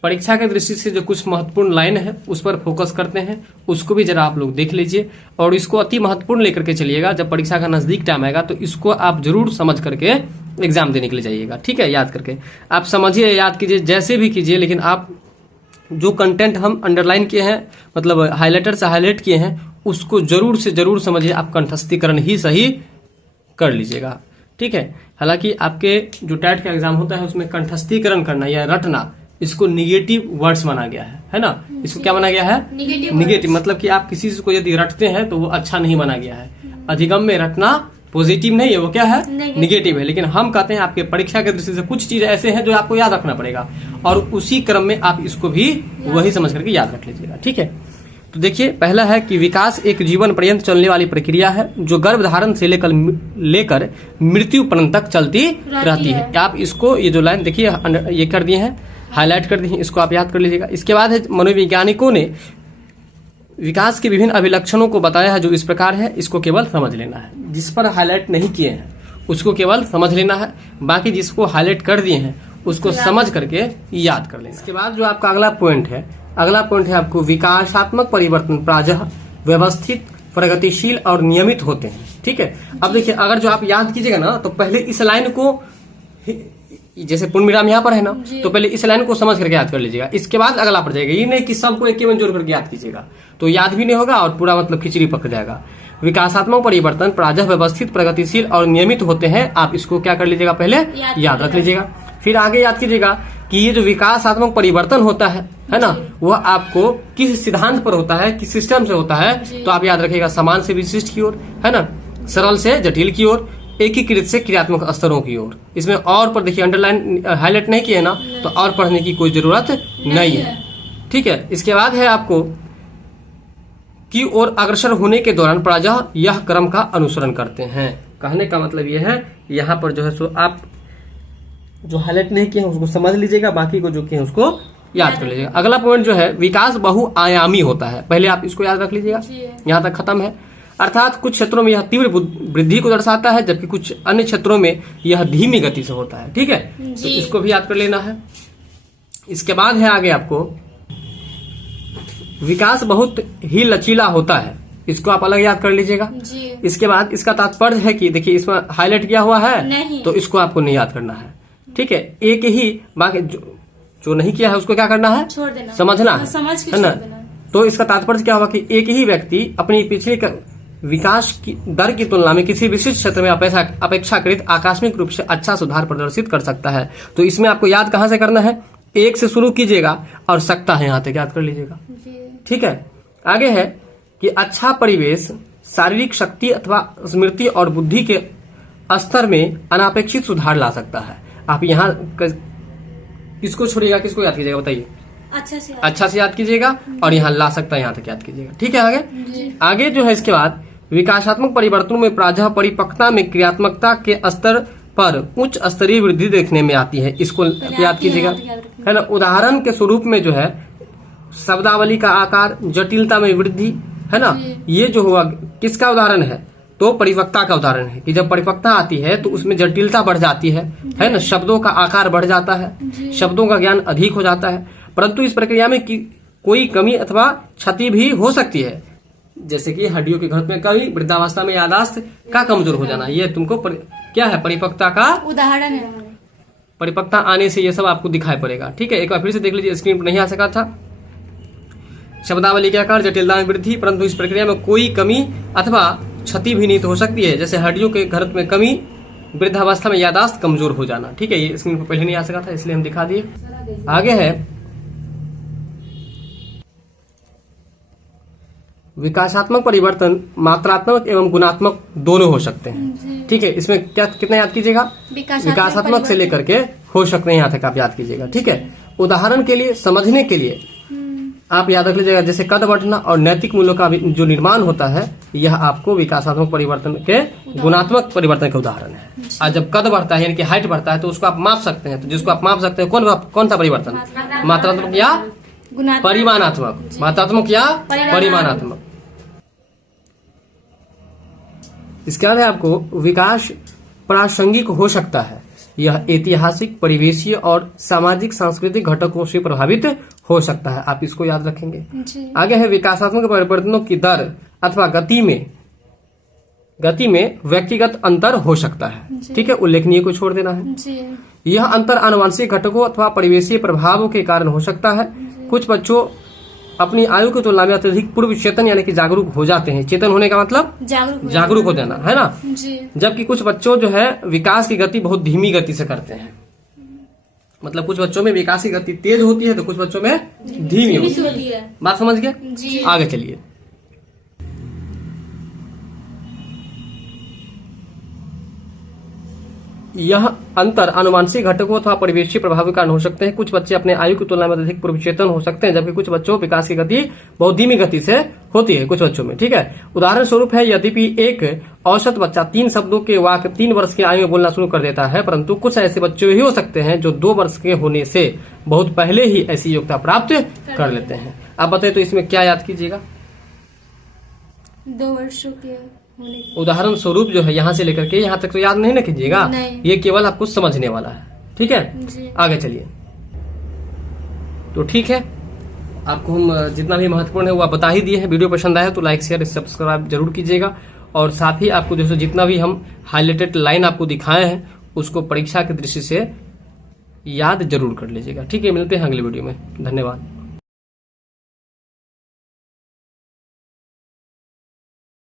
परीक्षा के दृष्टि से जो कुछ महत्वपूर्ण लाइन है उस पर फोकस करते हैं, उसको भी जरा आप लोग देख लीजिए और इसको अति महत्वपूर्ण लेकर के चलिएगा। जब परीक्षा का नजदीक टाइम आएगा तो इसको आप जरूर समझ करके एग्जाम देने के लिए जाइएगा। ठीक है, याद करके आप समझिए, याद कीजिए, जैसे भी कीजिए, लेकिन आप जो कंटेंट हम अंडरलाइन किए हैं मतलब हाईलाइटर से हाईलाइट किए हैं उसको जरूर से जरूर समझिए। आप कंठस्थीकरण ही सही कर लीजिएगा। ठीक है, हालांकि आपके जो टैट का एग्जाम होता है उसमें कंठस्थीकरण करना या रटना इसको निगेटिव वर्ड्स माना गया है ना। इसको क्या माना गया है? निगेटिव। मतलब कि आप किसी को यदि रटते हैं तो वो अच्छा नहीं माना गया है। अधिगम में रटना पॉजिटिव नहीं है, वो क्या है, Negative। निगेटिव है। लेकिन हम कहते हैं आपके परीक्षा के दृष्टि से कुछ चीज ऐसे हैं जो आपको याद रखना पड़ेगा, और उसी क्रम में आप इसको भी वही समझ करके याद रख लीजिएगा। ठीक है, तो देखिए पहला है कि विकास एक जीवन पर्यंत चलने वाली प्रक्रिया है जो गर्भधारण से लेकर मृत्यु पर्यंत तक चलती रहती है। आप इसको, ये जो लाइन देखिए ये कर दिए हैं, हाईलाइट कर दिए हैं, इसको आप याद कर लीजिएगा। इसके बाद है मनोवैज्ञानिकों ने विकास के विभिन्न अभिलक्षणों को बताया है जो इस प्रकार है, इसको केवल समझ लेना है। जिस पर हाईलाइट नहीं किए हैं उसको केवल समझ लेना है, बाकी जिसको हाईलाइट कर दिए हैं उसको समझ करके याद कर लेना। इसके बाद जो आपका अगला पॉइंट है आपको विकासात्मक परिवर्तन प्रायः व्यवस्थित, प्रगतिशील और नियमित होते हैं। ठीक है, अब देखिए अगर जो आप याद कीजिएगा ना तो पहले इस लाइन को, जैसे पूर्णविराम यहाँ पर है ना, तो पहले इस लाइन को समझ करके याद कर लीजिएगा, इसके बाद अगला पड़ जाएगा। ये नहीं कि सबको एक में जोड़ करके याद कीजिएगा, तो याद भी नहीं होगा और पूरा मतलब खिचड़ी पक जाएगा। विकासात्मक परिवर्तन प्रायः व्यवस्थित, प्रगतिशील और नियमित होते हैं। आप इसको क्या कर लीजिएगा, पहले याद रख लीजिएगा। फिर आगे याद कीजिएगा कि ये जो विकासात्मक परिवर्तन होता है ना, वह आपको किस सिद्धांत पर होता है, किस सिस्टम से होता है, तो आप याद रखिएगा समान से विशिष्ट की ओर, है ना, सरल से जटिल की ओर, एकीकृत से क्रियात्मक स्तरों की ओर। इसमें और पर देखिए अंडरलाइन हाईलाइट नहीं किए ना, तो और पढ़ने की कोई जरूरत नहीं है। ठीक है, इसके बाद है आपको की ओर अग्रसर होने के दौरान प्रायः यह क्रम का अनुसरण करते हैं। कहने का मतलब यह है, यहाँ पर जो है सो आप जो हाईलाइट नहीं किए हैं उसको समझ लीजिएगा, बाकी को जो किए हैं उसको याद कर लीजिएगा। अगला पॉइंट जो है, विकास बहुआयामी होता है, पहले आप इसको याद रख लीजिएगा, यहाँ तक खत्म है। अर्थात कुछ क्षेत्रों में यह तीव्र वृद्धि को दर्शाता है, जबकि कुछ अन्य क्षेत्रों में यह धीमी गति से होता है। ठीक है, तो इसको भी याद कर लेना है। इसके बाद है आगे आपको विकास बहुत ही लचीला होता है, इसको आप अलग याद कर लीजिएगा। इसके बाद इसका तात्पर्य है कि देखिए इसमें हाईलाइट किया हुआ है, तो इसको आपको नहीं याद करना है। ठीक है, एक ही, बाकी जो नहीं किया है उसको क्या करना है, छोड़ देना, समझना है ना। तो इसका तात्पर्य क्या होगा कि एक ही व्यक्ति अपनी पिछले विकास की दर की तुलना में किसी विशिष्ट क्षेत्र में अपेक्षाकृत आकस्मिक रूप से अच्छा सुधार प्रदर्शित कर सकता है। तो इसमें आपको याद कहाँ से करना है, एक से शुरू कीजिएगा और सकता है यहाँ तक याद कर लीजिएगा। ठीक है, आगे है कि अच्छा परिवेश शारीरिक शक्ति अथवा स्मृति और बुद्धि के स्तर में अनापेक्षित सुधार ला सकता है। आप यहाँ किसको छोड़िएगा, किसको याद कीजिएगा बताइए, अच्छा से याद कीजिएगा, और यहाँ ला सकता है यहाँ तक याद कीजिएगा। ठीक है, आगे जो है इसके बाद विकासात्मक परिवर्तनों में प्रायः परिपक्वता में क्रियात्मकता के स्तर पर उच्च स्तरीय वृद्धि देखने में आती है, इसको याद कीजिएगा, है ना। उदाहरण के स्वरूप में जो है शब्दावली का आकार, जटिलता में वृद्धि, है ना, ये जो हुआ किसका उदाहरण है, तो परिपक्वता का उदाहरण है कि जब परिपक्वता आती है तो उसमें जटिलता बढ़ जाती है ना, शब्दों का आकार बढ़ जाता है, शब्दों का ज्ञान अधिक हो जाता है। परंतु इस प्रक्रिया में कोई कमी अथवा क्षति भी हो सकती है, जैसे कि हड्डियों के घनत्व में कमी, वृद्धावस्था में याददाश्त का कमजोर हो जाना, ये तुमको क्या है, परिपक्वता का उदाहरण है। परिपक्वता आने से ये सब आपको दिखाई पड़ेगा। ठीक है, एक बार फिर से देख लीजिए, स्क्रीन पर नहीं आ सका था। शब्दावली के आकार, जटिलता में वृद्धि, परंतु इस प्रक्रिया में कोई कमी अथवा क्षति भी नहीं तो हो सकती है, जैसे हड्डियों के घनत्व में कमी, वृद्धावस्था में याददाश्त कमजोर हो जाना। ठीक है, ये स्क्रीन पर पहले नहीं आ सका था इसलिए हम दिखा दिए। आगे है विकासात्मक परिवर्तन मात्रात्मक एवं गुणात्मक दोनों हो सकते हैं। ठीक है, इसमें क्या कितना याद कीजिएगा, विकासात्मक से लेकर के हो सकते हैं यहाँ तक आप याद कीजिएगा। ठीक है, उदाहरण के लिए, समझने के लिए आप याद रख लीजिएगा, जैसे कद बढ़ना और नैतिक मूल्यों का जो निर्माण होता है, यह आपको विकासात्मक परिवर्तन के गुणात्मक परिवर्तन के उदाहरण है। और जब कद बढ़ता है यानी कि हाइट बढ़ता है तो उसको आप माप सकते हैं, तो जिसको आप माप सकते हैं कौन सा परिवर्तन, मात्रात्मक या परिमाणात्मक, मात्रात्मक या परिमाणात्मक। इसके बाद आपको विकास प्रासंगिक हो सकता है, यह ऐतिहासिक, परिवेशीय और सामाजिक सांस्कृतिक घटकों से प्रभावित हो सकता है, आप इसको याद रखेंगे। आगे है विकासात्मक परिवर्तनों की दर अथवा गति में व्यक्तिगत अंतर हो सकता है। ठीक है, उल्लेखनीय को छोड़ देना है। यह अंतर आनुवंशिक घटकों अथवा परिवेशीय प्रभावों के कारण हो सकता है। कुछ बच्चों अपनी आयु की तुलना में अत्यधिक पूर्व चेतन यानी कि जागरूक हो जाते हैं। चेतन होने का मतलब जागरूक हो जाना, है ना। जबकि कुछ बच्चों जो है विकास की गति बहुत धीमी गति से करते हैं, मतलब कुछ बच्चों में विकास की गति तेज होती है तो कुछ बच्चों में धीमी होती है। बात समझ गए, आगे चलिए। यह अंतर आनुवंशिक घटकों अथवा परिवेशीय प्रभाव के कारण हो सकते हैं। कुछ बच्चे अपने आयु की तुलना में अधिक पूर्व चेतन हो सकते हैं, जबकि कुछ बच्चों विकास की गति बहुत धीमी गति से होती है कुछ बच्चों में। ठीक है, उदाहरण स्वरूप है, यद्यपि एक औसत बच्चा 3 शब्दों के वाक्य 3 वर्ष की आयु में बोलना शुरू कर देता है, परंतु कुछ ऐसे बच्चे ही हो सकते हैं जो 2 वर्ष के होने से बहुत पहले ही ऐसी योग्यता प्राप्त कर लेते हैं। आप बताइए तो इसमें क्या याद कीजिएगा? 2 वर्षों के होने की उदाहरण स्वरूप जो है यहाँ से लेकर के यहाँ तक तो याद नहीं ना कीजिएगा, नहीं। ये केवल आपको समझने वाला है। ठीक है, जी। आगे चलिए। तो ठीक है, आपको हम जितना भी महत्वपूर्ण है वो आप बता ही दिए हैं। वीडियो पसंद आया तो लाइक शेयर सब्सक्राइब जरूर कीजिएगा, और साथ ही आपको जो जितना भी हम हाईलाइटेड लाइन आपको दिखाए हैं उसको परीक्षा की दृष्टि से याद जरूर कर लीजिएगा। ठीक है, मिलते हैं अगले वीडियो में। धन्यवाद।